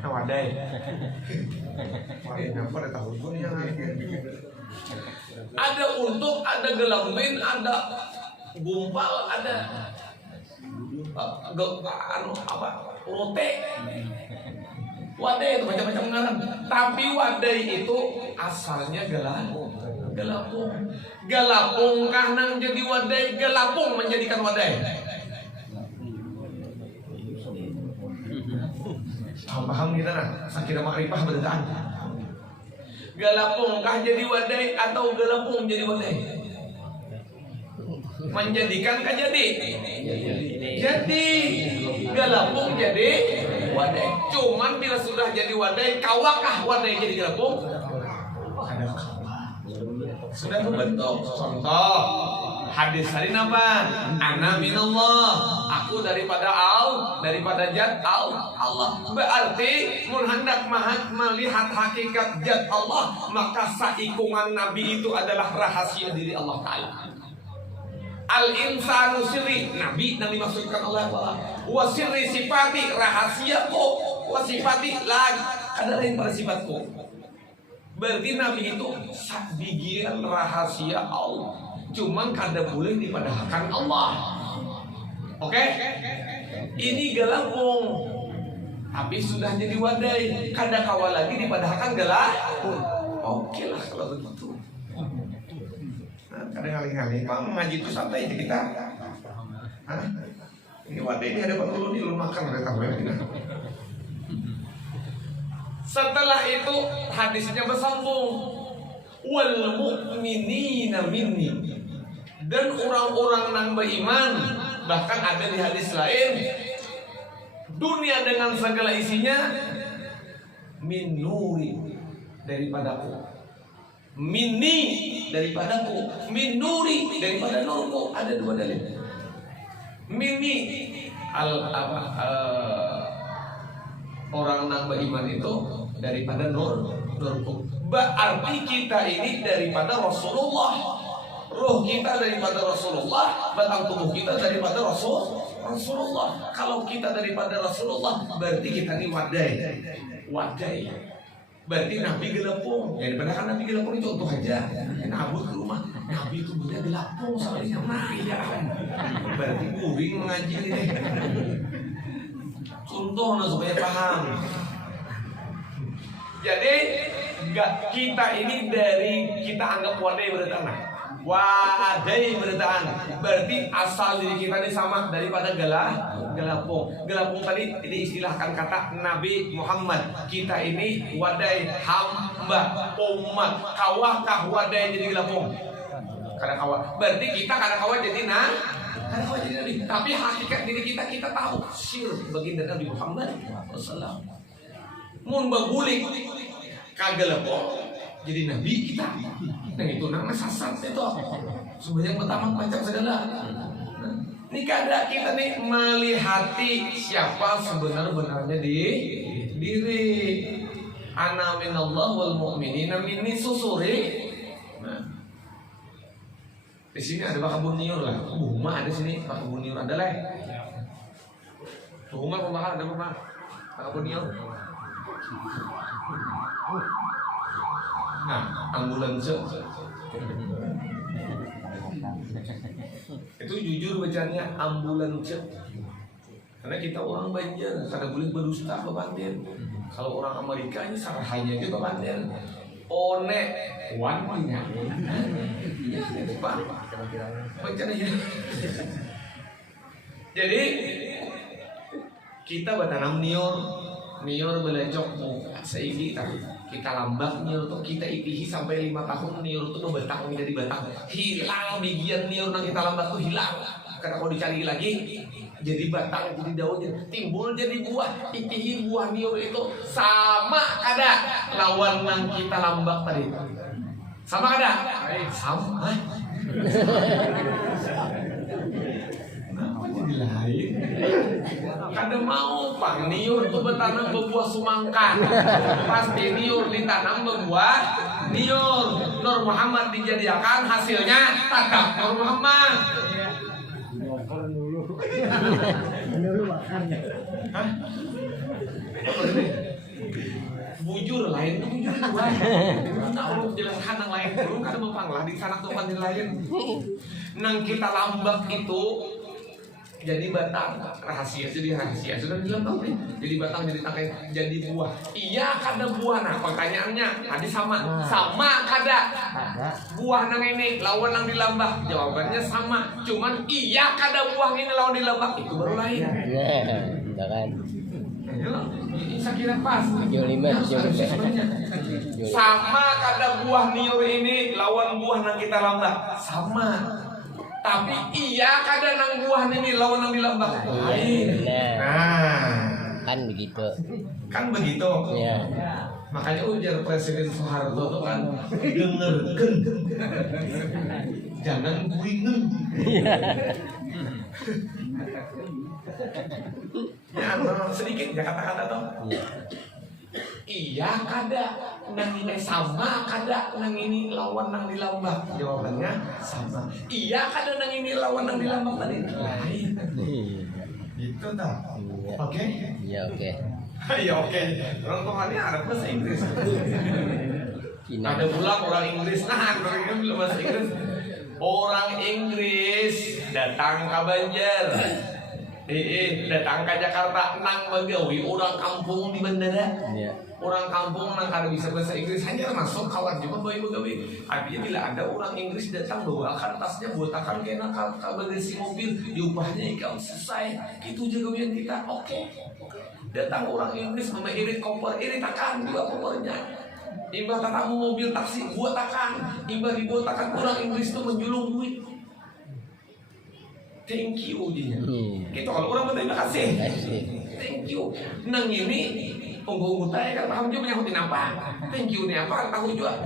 Wadai. Ada untuk, ada gelambin, ada gumpal, ada rote, wadai itu macam-macam ngaran. Tapi wadai itu asalnya gelapung. Gelapung kanang jadi wadai, gelapung menjadikan wadai. Paham kita nah, sakira makrifah berdaan. Gelapung kah jadi wadai atau gelapung jadi wadai? Menjadikan kah jadi? Jadi gelapung jadi wadai. Cuman bila sudah jadi wadai, kawakah wadai jadi gelapung? Sudah membentuk. Contoh hadis hari apa? Ana minallah, aku daripada Zat Allah. Berarti mun hendak melihat hakikat Zat Allah, maka saikungan Nabi itu adalah rahasia diri Allah Ta'ala. Al-insanu sirri, Nabi dimaksudkan Allah Ta'ala. Wa sirri sifati, rahasiaku. Wa sifati lagi, ada lain pada sifatku. Berarti Nabi itu bagian rahasia Allah. Cuman kada boleh dipadahkan Allah. Oke? Ini gelapung, tapi sudah jadi wadai. Kada kawal lagi dipadahkan gelapung. Oke lah kalau begitu. Nah, kada kali-kali Pak mengaji itu santai aja kita. Hah? Ini wadai ini ada perlu di rumah makan ada tahu ya. Setelah itu hadisnya bersambung, wal mu'minina minni, dan orang-orang yang beriman, bahkan ada di hadis lain, dunia dengan segala isinya min nuri, daripadaku, minni daripadaku, min nuri daripada nurku. Ada dua dalil. Minni orang yang beriman itu daripada nurku. Berarti kita ini daripada Rasulullah. Roh kita daripada Rasulullah, batang tubuh kita daripada Rasulullah. Kalau kita daripada Rasulullah, berarti kita ini wadai. Berarti Nabi gelapung. Daripada kan Nabi gelapung itu contoh aja. Nabi ke rumah, Nabi itu punya gelapung sama dia. Nah, ya. Berarti kuring mengaji ini. Contoh supaya paham. Jadi kita ini kita anggap wadai berdatangan. Wadai berdatangan. Berarti asal diri kita ini sama daripada gelapung. Gelapung tadi diistilahkan kata Nabi Muhammad. Kita ini wadai, hamba, umat. Kawah wadai jadi gelapung. Kada kawah. Berarti kita kada kawah jadi kada kawah jadi Nabi. Tapi hakikat diri kita tahu. Sir baginda Nabi Muhammad sallallahu. Mun bagulik kagelapung jadi Nabi kita. Nah itu namanya sasat itu. Sebanyak pertama macam segala. Ini kada kita nih melihati siapa sebenar-benarnya di diri. Ana minallah wal mu'minina minni susuri. Nah, di sini ada bakabun niur lah. Rumah ada sini bakabun niur ada lah. Rumah ada rumah bakabun niur. Nah, ambulans Itu jujur bacanya ambulans. Karena kita orang Banjar, kada boleh berdusta ke Banjar. Kalau orang Amerika ini sarahanya ke Banjar. One, wan punya. Ya, itu Pak. Bacanya ya. Jadi kita bertanam nior belecok seigi tapi kita lambak nior tuh kita itihi sampai 5 tahun nior tuh berbatang menjadi batang hilang bagian nior yang kita lambak tuh hilang karena kalau dicari lagi jadi batang jadi daun timbul jadi buah itihi buah nior itu sama kada lawan yang kita lambak tadi sama kada sama kenapa jadi lain kada mau pang nior tuh bertanam berbuah semangka pasti nior ditanam berbuah nior Nur Muhammad dijadikan hasilnya tatap Nur Muhammad. Hah? Bujur lain tuh bujur itu lain. Tahu lu jelaskan yang lain dulu kan mempanglah di sana tuh pandil lain. Nang kita lambak itu jadi batang rahasia sudah bilang tahu nih jadi batang jadi tangkai jadi buah iya kada buah nah pertanyaannya tadi sama kada buah nang ini lawan nang dilambak jawabannya sama cuman iya kada buah ini lawan dilambak itu baru lain jangan saya kira pas sama kada buah niur ini lawan buah nang kita lambak sama tapi iya kada nang buah ini lawan nang dilambak lain. Nah, kan begitu. Ya. Makanya ujar Presiden Soeharto itu kan dengarkan, jangan kuingen. Ya, sedikit ya kata-kata tuh. Iya kada nang ini sama kada nang ini lawan nang dilambak jawabannya sama iya kada nang ini lawan nang dilambak tadi lain itu tak oke iya oke ya oke orang kemarin ada bahasa Inggris ada pulang orang Inggris orang Inggris bahasa Inggris orang Inggris datang ke Banjar datang ke Jakarta nang bagawi orang kampung di bandara orang kampung nang kada bisa bahasa Inggris hanya masuk kawan juga bayi-bayi artinya bila ada orang Inggris datang bawa kertasnya buat akan kena bagasi mobil diupahnya ikan selesai itu juga yang kita oke. Datang orang Inggris irit koper irit akan juga kopernya imbah tatamu mobil taksi buat akan imbah dibuat akan orang Inggris itu menjulung duit. Thank you dia. Gitu kalau orang berterima kasih. Thank you. Nang ini punggung saya kan paham juga nyahutin apa. Thank you nih apa tahu juga.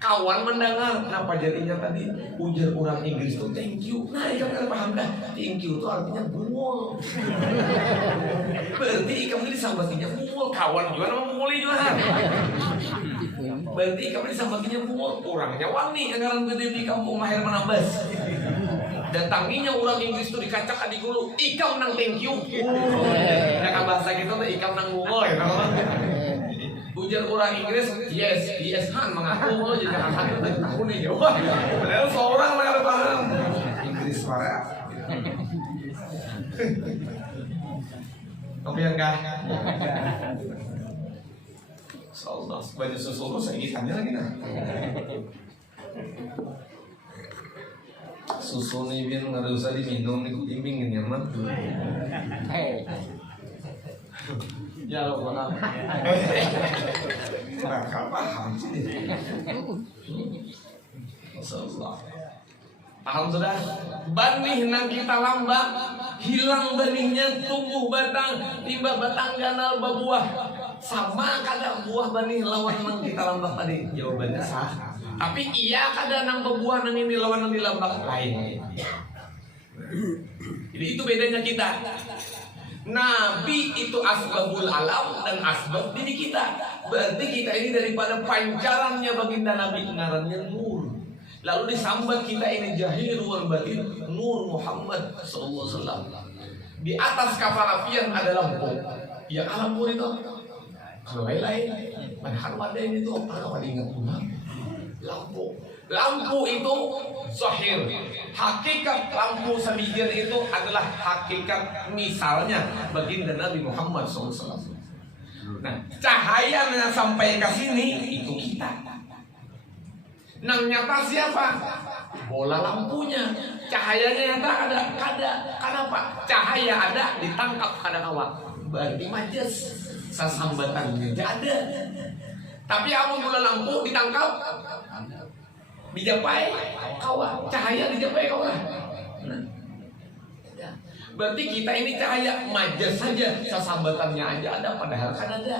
Kawan mendengar kenapa jadinya tadi ujar orang Inggris itu thank you. Nah ikan kan paham dah. Thank you itu artinya bungul. Berarti ikan ini disambatinya bungul. Kawan juga nama bungul juga. Berarti ikan ini disambatinya bungul. Orangnya wangi yang gede di kampung Mahir Manambas. Datanginya orang Inggris itu dikacak adik dulu ikam nang thank you mereka bahasa gitu tuh ikam nang ngomol ya ujar orang Inggris yes han mengaku lo jadi akan tahu nih ya padahal seorang mereka paham Inggris parah tapi yang enggak soalnya banyak susu saya ikannya lagi nah susu nih biar nggak usah diminum nih kucing nyaman. Ya lo paham. Nggak paham sih. Paham sudah? Banih nang kita lambak hilang benihnya tumbuh batang timbah batang ganal berbuah sama kada buah benih lawan nang kita lambak tadi jawabannya sah. Tapi iya kada nang berbuah nang ini lawan nang dilambak lain. Jadi itu bedanya kita. Nabi itu asbabul alam dan asbab diri kita. Berarti kita ini daripada pancarannya baginda Nabi ngarannya nur. Lalu disambat kita ini jahir wal batin nur Muhammad sallallahu alaihi wasallam. Di atas kapal apian ada lampu. Yang lampu itu kalau lain-lain padahal pada ini tuh apa ingat pulang. lampu. Lampu itu zahir. Hakikat lampu samijir itu adalah hakikat misalnya baginda Nabi Muhammad SAW. Nah, cahaya yang sampai ke sini itu kita. Nang nyata siapa? Bola lampunya. Cahayanya nyata ada. Kenapa? Cahaya ada ditangkap kada kawa. Berarti majes. Sasambatannya ada. Tapi amun bola lampu ditangkap dijapai kawa, cahaya dijapai kawa. Nah, berarti kita ini cahaya majas saja, sasambatannya aja ada, padahal kan ada.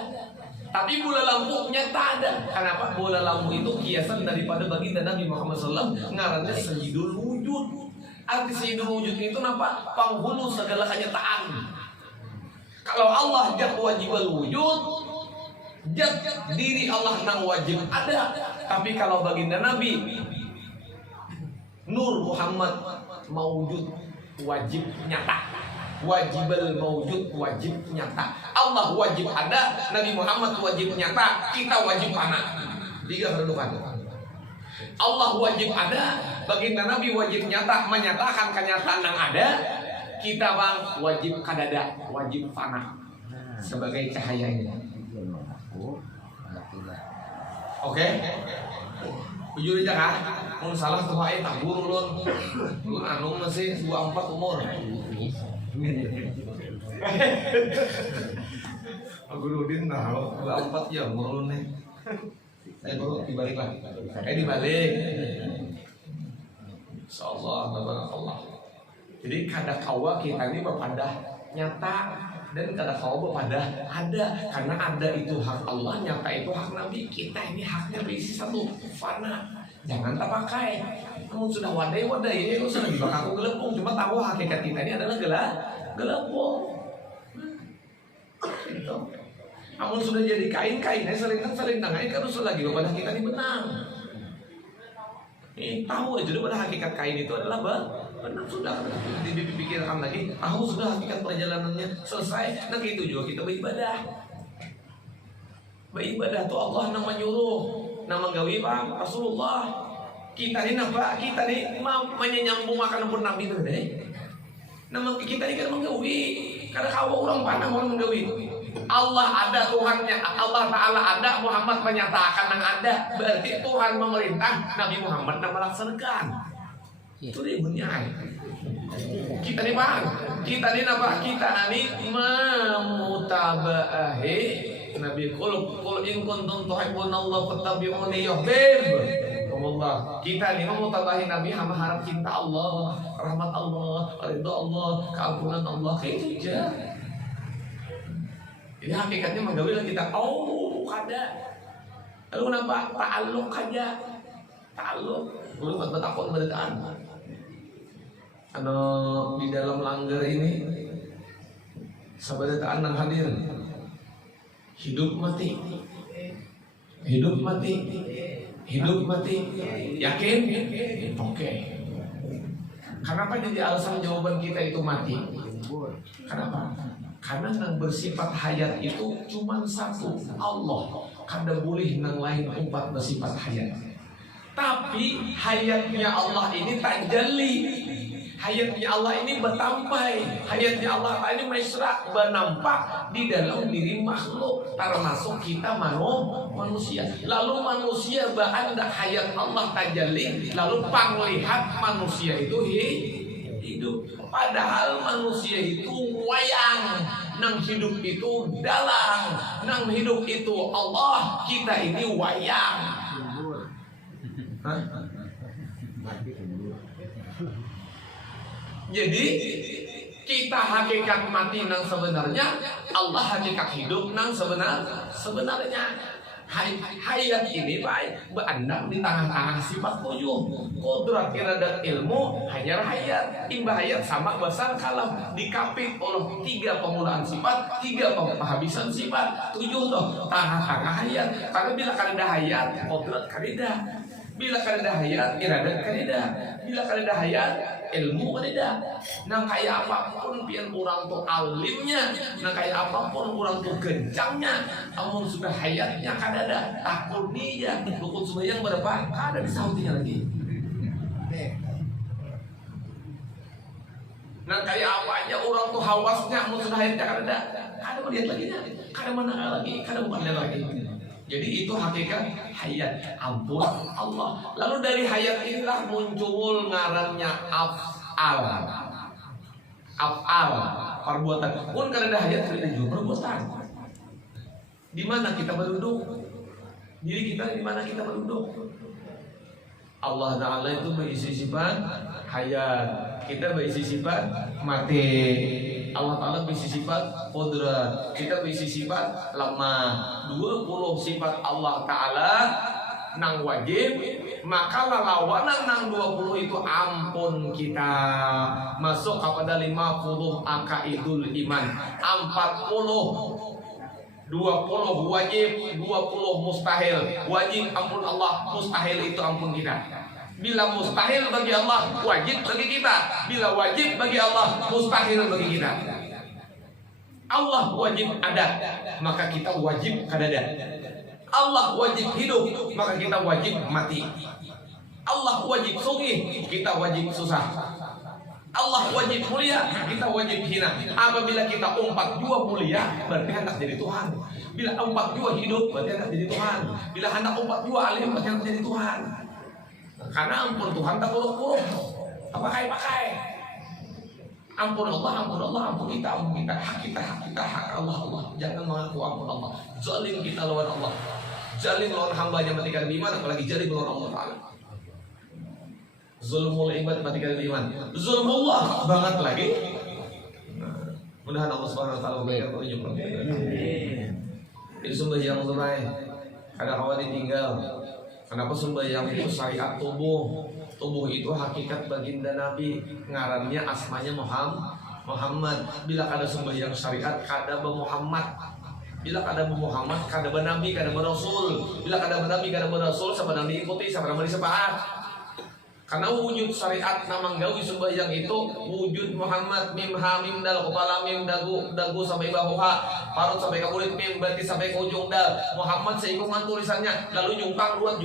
Tapi bola lampu nyata ada. Kenapa? Bola lampu itu kiasan daripada baginda Nabi Muhammad SAW, ngarannya Sayyidul Wujud. Arti Sayyidul Wujud itu apa? Penghulu segala kenyataan. Kalau Allah jat wajibul wujud, jat diri Allah nang wajib ada. Tapi kalau baginda Nabi Nur Muhammad maujud wajib nyata. Wajibul maujud wajib nyata. Allah wajib ada, Nabi Muhammad wajib nyata, kita wajib fana. 3 kedudukan. Allah wajib ada, baginda Nabi wajib nyata, menyatakan kenyataan yang ada. Kita bang wajib kadada, wajib fana sebagai cahayanya. Oke? Jujur aja kan? Mun salah tuh ae tak guru lun. Lun anu masih 24 umur. Guru din tahu 24 ya umur lun nih. Guru dibalik lah. Dibalik. Insyaallah tabarakallah. Jadi kada kawa kita ini berpadah nyata dan kada kawa berpadah ada, karena ada itu hak Allah, nyata itu hak Nabi. Kita ini haknya berisi satu fana, jangan tak pakai. Kamu sudah wadai ya, kamu sudah dibakar aku gelepung. Cuma tahu hakikat kita ini adalah gelepung. Gitu. Kamu sudah jadi kain, selendang, kamu sudah lagi pada kita ini benang. Tahu aja pada hakikat kain itu adalah benar, sudah dipikirkan lagi. Tahu sudah hakikat perjalanannya selesai. Nah itu juga kita beribadah. Beribadah tuh Allah nama nyuruh, nama gawi bang Rasulullah. Kita ini apa? Kita ini menyambung makan pun Nabi itu deh. Nama kita ini kan menggawi. Karena kau orang pandang orang menggawi. Allah ada, Tuhannya, Allah Ta'ala ada, Muhammad menyatakan yang ada. Berarti Tuhan memerintah, Nabi Muhammad yang melaksanakan. Itu dia bunyian. Kita nih bang, kita nih apa? Kita ini memutabahi Nabi. Qul in kuntum tuhibbunallaha fattabi'uni yuhibbukumullah. Kita ini memutabahi Nabi, hamba harap cinta Allah, rahmat Allah, ridha Allah, keampunan Allah. Itu aja. Jadi hakikatnya menggawilah kita. Oh, kada. Lalu kenapa? Ta'alluq aja. Ta'alluq. Lu takut beritaan. Di dalam langgar ini sabadataan nang hadir. Hidup mati. Hidup mati. Hidup mati. Yakin? Oke. Kenapa jadi alasan jawaban kita itu mati? Kenapa? Karena yang bersifat hayat itu cuma satu, Allah. Kada boleh nang lain umpat bersifat hayat. Tapi hayatnya Allah ini tak jeli. Hayatnya Allah ini bertampai. Hayatnya Allah ini mesra, bernampak di dalam diri makhluk, termasuk kita manusia. Lalu manusia berandak hayat Allah tak jeli, lalu panglihat manusia itu hidup. Padahal manusia itu wayang, nang hidup itu dalang, nang hidup itu Allah, kita ini wayang. Jadi kita hakikat mati nang sebenarnya, Allah hakikat hidup nang sebenarnya. Hayat ini baik berandak di tangan-tangan sifat 7. Kodrat iradat ilmu hanya hayat. Imbah hayat sama besar kalam dikapit oleh 3 pemulaan sifat, 3 penghabisan sifat, 7 tuh tangan-tangan hayat. Karena bila kada hayat, kodrat kada. Bila kada hayat, iradat kada. Bila kada hayat, ilmu kada. Nang kaya apapun pian orang tuh alimnya, nang kaya apapun orang tuh gencangnya, amun sudah hayatnya kada ada. Takut dia, rukun sembahyang berapa? Kada disautinya lagi. Nang kaya apa aja orang tuh hawasnya, amun sudah hayatnya kada ada. Kada melihat lagi nya, kada mendengar lagi, kada melihat lagi. Jadi itu hakikat hayat, ampun Allah. Lalu dari hayat inilah muncul ngarannya af'al. Af'al, perbuatan. Pun karena ada hayat tidak juga perbuatan. Di mana kita berduduk? Diri kita di mana kita berduduk? Allah Ta'ala itu berisi sifat hayat, kita berisi sifat mati. Allah Ta'ala berisi sifat qudrat, kita berisi sifat lemah. 20 sifat Allah Ta'ala nang wajib, maka lawanan nang 20 itu ampun kita. Masuk kepada 50 akaidul iman, 40 20 wajib, 20 mustahil. Wajib ampun Allah, mustahil itu ampun kita. Bila mustahil bagi Allah, wajib bagi kita. Bila wajib bagi Allah, mustahil bagi kita. Allah wajib ada, maka kita wajib kadada. Allah wajib hidup, maka kita wajib mati. Allah wajib sugih, kita wajib susah. Allah wajib mulia, kita wajib hina. Apabila kita umpat dua mulia, berarti hendak jadi Tuhan. Bila umpat dua hidup, berarti hendak jadi Tuhan. Bila hendak umpat dua alim, berarti hendak jadi Tuhan. Karena ampun Tuhan tak buruk-buruk, tak pakai-pakai. Ampun Allah, ampun kita, hak kita, hak Allah. Jangan mengaku ampun Allah. Zalim kita lawan Allah. Zalim lawan hambanya matikan iman, apalagi zalim lawan Allah Ta'ala. Zulmul ibad matikan iman. Zulmullah banget lagi. Mudah-mudahan Allah Subhanahu wa taala memberikan petunjuk. Itu sembahyang tunai. Kada kawan ditinggal. Kenapa sembahyang itu syariat tubuh? Tubuh itu hakikat baginda Nabi. Ngarannya asmanya Muhammad. Bila kada sembahyang syariat kada Muhammad. Bila kada Muhammad kada Nabi, kada Rasul. Bila kada Nabi, kada Rasul, siapa yang diikuti, siapa yang disepakat. Karena wujud syariat namang gawi sembahyang itu wujud Muhammad, mim ha mim dal, kepala mim dagu sampai bahu ha, parut sampai ke kulit mim, berarti sampai ke ujung dal. Muhammad seikungan tulisannya, lalu jungkang ruat.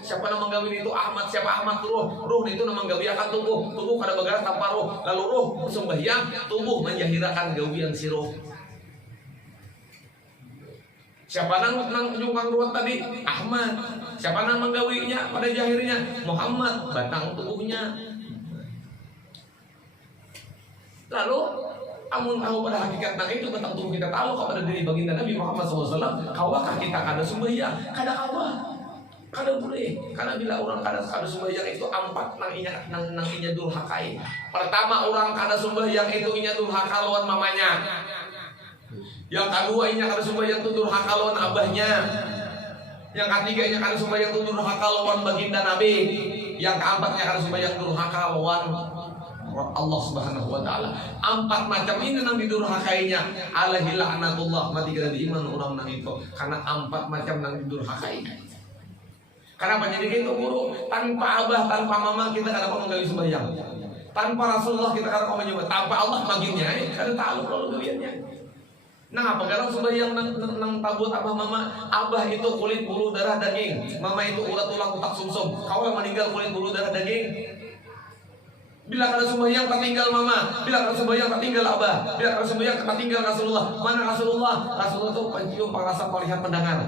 Siapa namang gawi itu Ahmad, siapa Ahmad ruh itu namang gawi akan tubuh kada bergerak tanpa ruh. Lalu ruh sembahyang, tubuh menjahirakan gawian si ruh. Siapa nang jungkang ruat tadi? Ahmad. Siapa nang menggawinya pada jahirnya? Muhammad, batang tubuhnya. Lalu amun tahu pada hakikat nang itu batang tubuh kita tahu kepada diri baginda Nabi Muhammad SAW. Kawakah kita kada sembahyang? Kada kawah. Kada boleh. Karena bila orang kada sembahyang itu ampat nang inya durhakai. Pertama orang kada sembahyang itu inya durhaka lawan mamanya. Yang kedua inya kada sembahyang itu durhaka lawan abahnya. Yang ketiganya kada sembahyang itu durhaka lawan baginda Nabi. Yang keempatnya kada sembahyang durhaka lawan Allah Subhanahu wa taala. 4 macam ini nang didurhakainya. Alaihi laknatullah, mati kada diiman orang nang itu. Karena 4 macam nang didurhakainya. Kenapa jadi gitu guru? Tanpa abah, tanpa mama kita kada mau menggawi sembahyang. Tanpa Rasulullah kita kada mau menyembah. Tanpa Allah baginnya kada tahu kalau gawiannya. Nah, pegarang sembahyang nang tabut abah mama. Abah itu kulit bulu darah daging, mama itu urat tulang otak sumsum. Kau yang meninggal kulit bulu darah daging. Bila kada sembahyang tak tinggal mama, bila kada sembahyang tak tinggal abah, bila kada sembahyang tak tinggal Rasulullah. Mana Rasulullah? Rasulullah itu pencium, pengrasa, melihat, pendengar.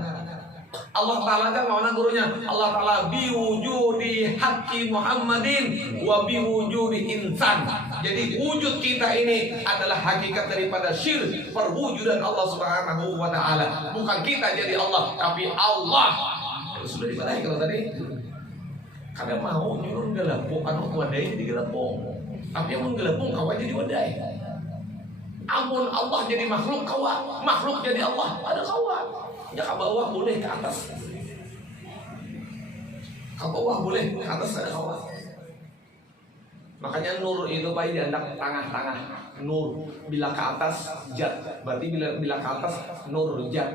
Allah Ta'ala kan mana gurunya? Allah Ta'ala biwujudi haqqi Muhammadin wa biwujudi insan. Jadi wujud kita ini adalah hakikat daripada syirik, perwujudan Allah Subhanahu wa Ta'ala. Bukan kita jadi Allah, tapi Allah. Sudah dipadahi kalau tadi. Kada mau nyuruh gelapung, anu wadai jadi gelapung. Tapi amun gelapung kawa jadi wadai. Amun Allah jadi makhluk kawa, makhluk jadi Allah, ada kawa. Ya ke bawah boleh, ke atas. Ke bawah boleh, ke atas ada kawa. Makanya nur itu baik diandak tengah-tengah. Nur bila ke atas jat, berarti bila ke atas nur jat.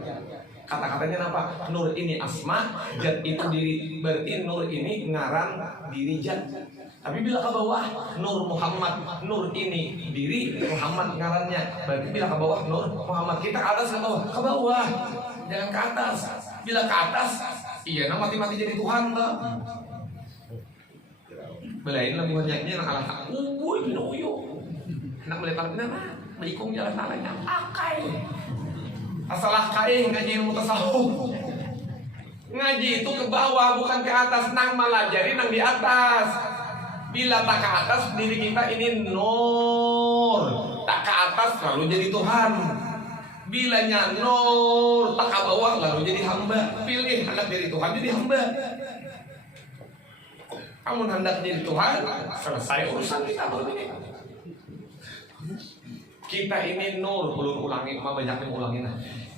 Kata-katanya apa? Nur ini asma, zat itu diri. Berarti nur ini ngaran diri zat. Tapi bila ke bawah Nur Muhammad, nur ini diri, Muhammad ngarannya. Berarti bila ke bawah Nur Muhammad. Kita ke atas ke bawah? Ke bawah. Jangan ke atas. Bila ke atas, iya nah mati-mati jadi Tuhan lah. Belain lebih banyaknya nak alat tak. Uy, binoyo. Nak melihat mana? Meikung jalan tangannya. Akai. Asalah kai ngaji ilmu tasawuf. Ngaji itu ke bawah bukan ke atas. Nang malajari nang di atas. Bila tak ke atas diri kita ini nur. Tak ke atas lalu jadi Tuhan. Bilanya nur tak ke bawah lalu jadi hamba. Pilih hendak jadi Tuhan jadi hamba. Kamu hendak jadi Tuhan, selesai urusan kita begini. Kita ini nur, belum ulangi, banyak yang ulangin.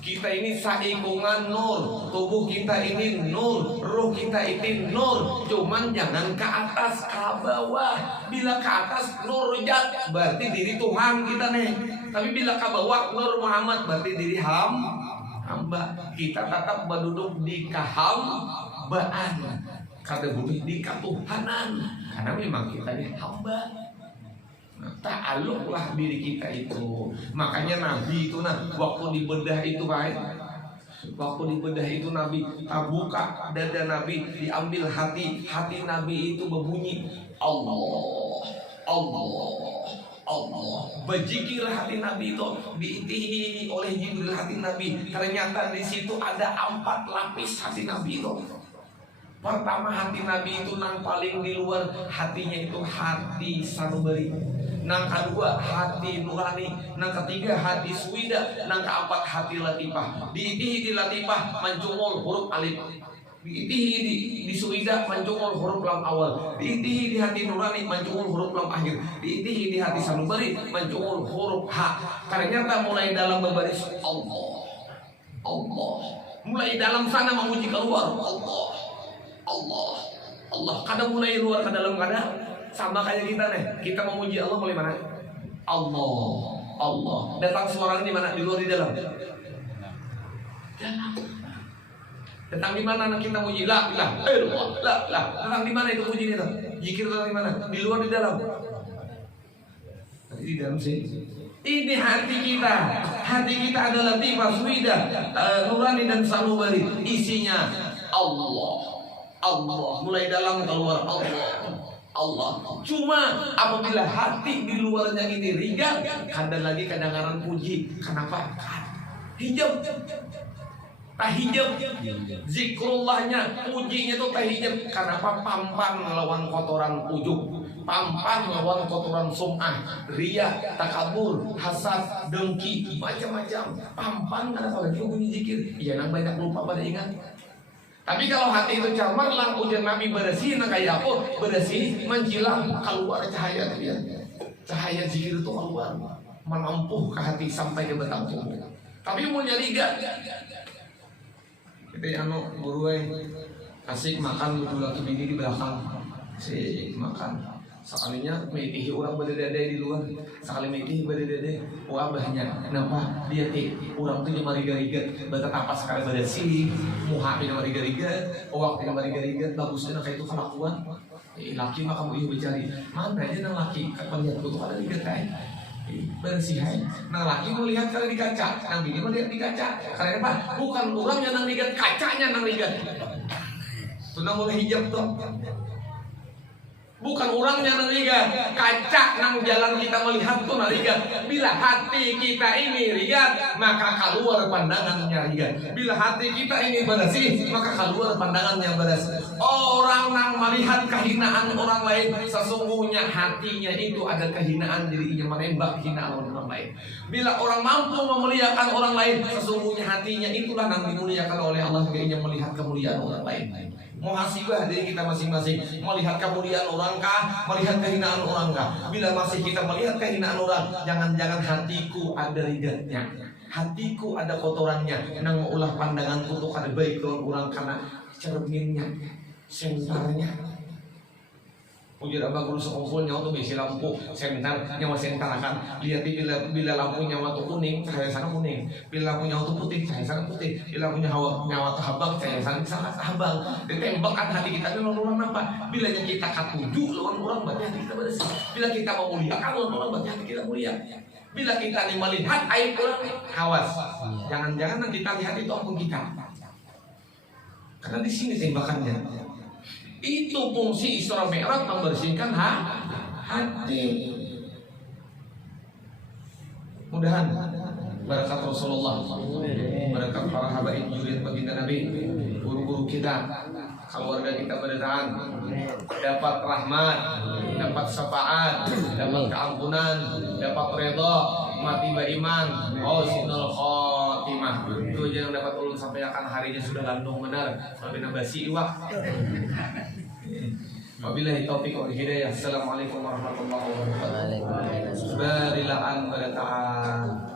Kita ini saikungan nur, tubuh kita ini nur, ruh kita ini nur. Cuman jangan ke atas, ke bawah. Bila ke atas nur zat, berarti diri Tuhan kita nih. Tapi bila ke bawah nur Muhammad, berarti diri hamba. Kita tetap berduduk di kehambaan. Kata bumi di ketuhanan. Karena memang kita ini hamba. Ta'aluklah diri kita itu. Makanya Nabi itu waktu dibedah itu kan. Waktu dibedah itu Nabi buka dada Nabi, diambil hati Nabi itu berbunyi Allah, Allah, Allah. Berzikir hati Nabi itu diitihi oleh Jibril hati Nabi. Ternyata di situ ada 4 lapis hati Nabi itu. Pertama hati Nabi itu nang paling di luar, hatinya itu hati sanubari. Nang kedua hati nurani, nang ketiga hati suwida, nang keempat hati latifah. Diitihi di latifah mencungul huruf alif. Diitihi di suwida mencungul huruf lam awal. Diitihi di hati nurani mencungul huruf lam akhir. Diitihi di hati sanubari mencungul huruf ha. Ternyata mulai dalam berbaris Allah, Allah. Mulai dalam sana memuji keluar Allah, Allah, Allah. Kadang mulai luar ke dalam kadang sama kayak kita nih. Kita memuji Allah mulai mana? Allah, Allah. Datang suara di mana? Di luar di dalam? Dalam. Datang di mana kita muji? La, la. Datang di mana itu muji itu? Zikir datang di mana? Di luar di dalam? Di dalam sih. Ini hati kita. Hati kita adalah latifah, suwida, nurani dan sanubari. Isinya Allah. Allah, mulai dalam keluar Allah, Allah. Cuma apabila hati di luarnya ini ringan, kadang lagi kedengaran puji. Kenapa? Hijab, tak hijab. Zikrullahnya, pujinya itu tak hijab. Kenapa? Pampan melawan kotoran ujub, pampan melawan kotoran sum'ah, riya, takabur, hasad, dengki, macam-macam. Pampan kenapa lagi bunyi zikir? Iya, nang banyak lupa pada ingat. Tapi kalau hati itu cemerlang, ujian Nabi bersih, nah kayak apa? Bersih, menjilang, keluar cahaya dia. Cahaya zikir itu keluar, menempuh ke hati sampai ke batang tubuh. Tapi mau jadi gak? Kita buruai asik makan betul lagi bini di belakang, si makan. Sekalinya metihi orang berdedade di luar, sekali metihi berdedade, wah banyak. Kenapa dia orang tuh cuma riga-riga, baca tapas sekali pada sih, muha cuma riga-riga, waktu cuma riga-riga, bagusnya kayak itu kelakuan. Laki mah kamu bicari, mana aja nang laki, kapan lihat tuh ada riga teh, bersih hai. Nang laki mau lihat kalau di kaca, nang bini mau lihat di kaca. Karena apa? Bukan orang yang nang lihat kacanya nang lihat. Tuh nang mulai hijab tuh. Bukan orangnya nang lihat, kaca nang jalan kita melihat tuh nang lihat. Bila hati kita ini lihat, maka keluar pandangannya lihat. Bila hati kita ini bersih, maka keluar pandangannya bersih. Orang nang melihat kehinaan orang lain, sesungguhnya hatinya itu ada kehinaan dirinya menembak hinaan orang lain. Bila orang mampu memuliakan orang lain, sesungguhnya hatinya itulah nang dimuliakan oleh Allah. Dia melihat kemuliaan orang lain. Muhasibah diri kita masing-masing. Melihat kemuliaan orang kah? Melihat kehinaan orang kah? Bila masih kita melihat kehinaan orang, jangan-jangan hatiku ada rigatnya, hatiku ada kotorannya. Nang ulah pandanganku tuh ada baik kalau orang karena cerminnya, sentarnya. Ujar abah guru sekumpul nyawa tuh besi lampu senter nyawa senter akan lihat bila lampu nyawa tuh kuning cahaya sana kuning, bila lampu nyawa tuh putih cahaya sana putih, bila lampu nyawa tuh habang cahaya sana habang. Ditembakkan hati kita dengan orang apa? Bila kita katuju lawan orang berarti hati kita bersih. Bila kita memuliakan lawan orang berarti hati kita mulia. Bila kita nih melihat aib orang awas, jangan-jangan kita lihat itu akun kita. Karena di sini tembakannya. Itu fungsi Isra Mi'raj membersihkan hati. Mudahan barakat Rasulullah, barakat para habaib juriat baginda Nabi, guru-guru kita, keluarga kita bertahan, dapat rahmat, dapat syafaat, dapat keampunan, dapat redha, mati beriman, husnul khotimah. Itu aja yang dapat ulun sampaikan, harinya sudah landung benar, sampai nabasi iwak. Wabillahi taufiq wal hidayah. Assalamualaikum warahmatullahi wabarakatuh. Waalaikumsalam. Barilaan pada ta'ala.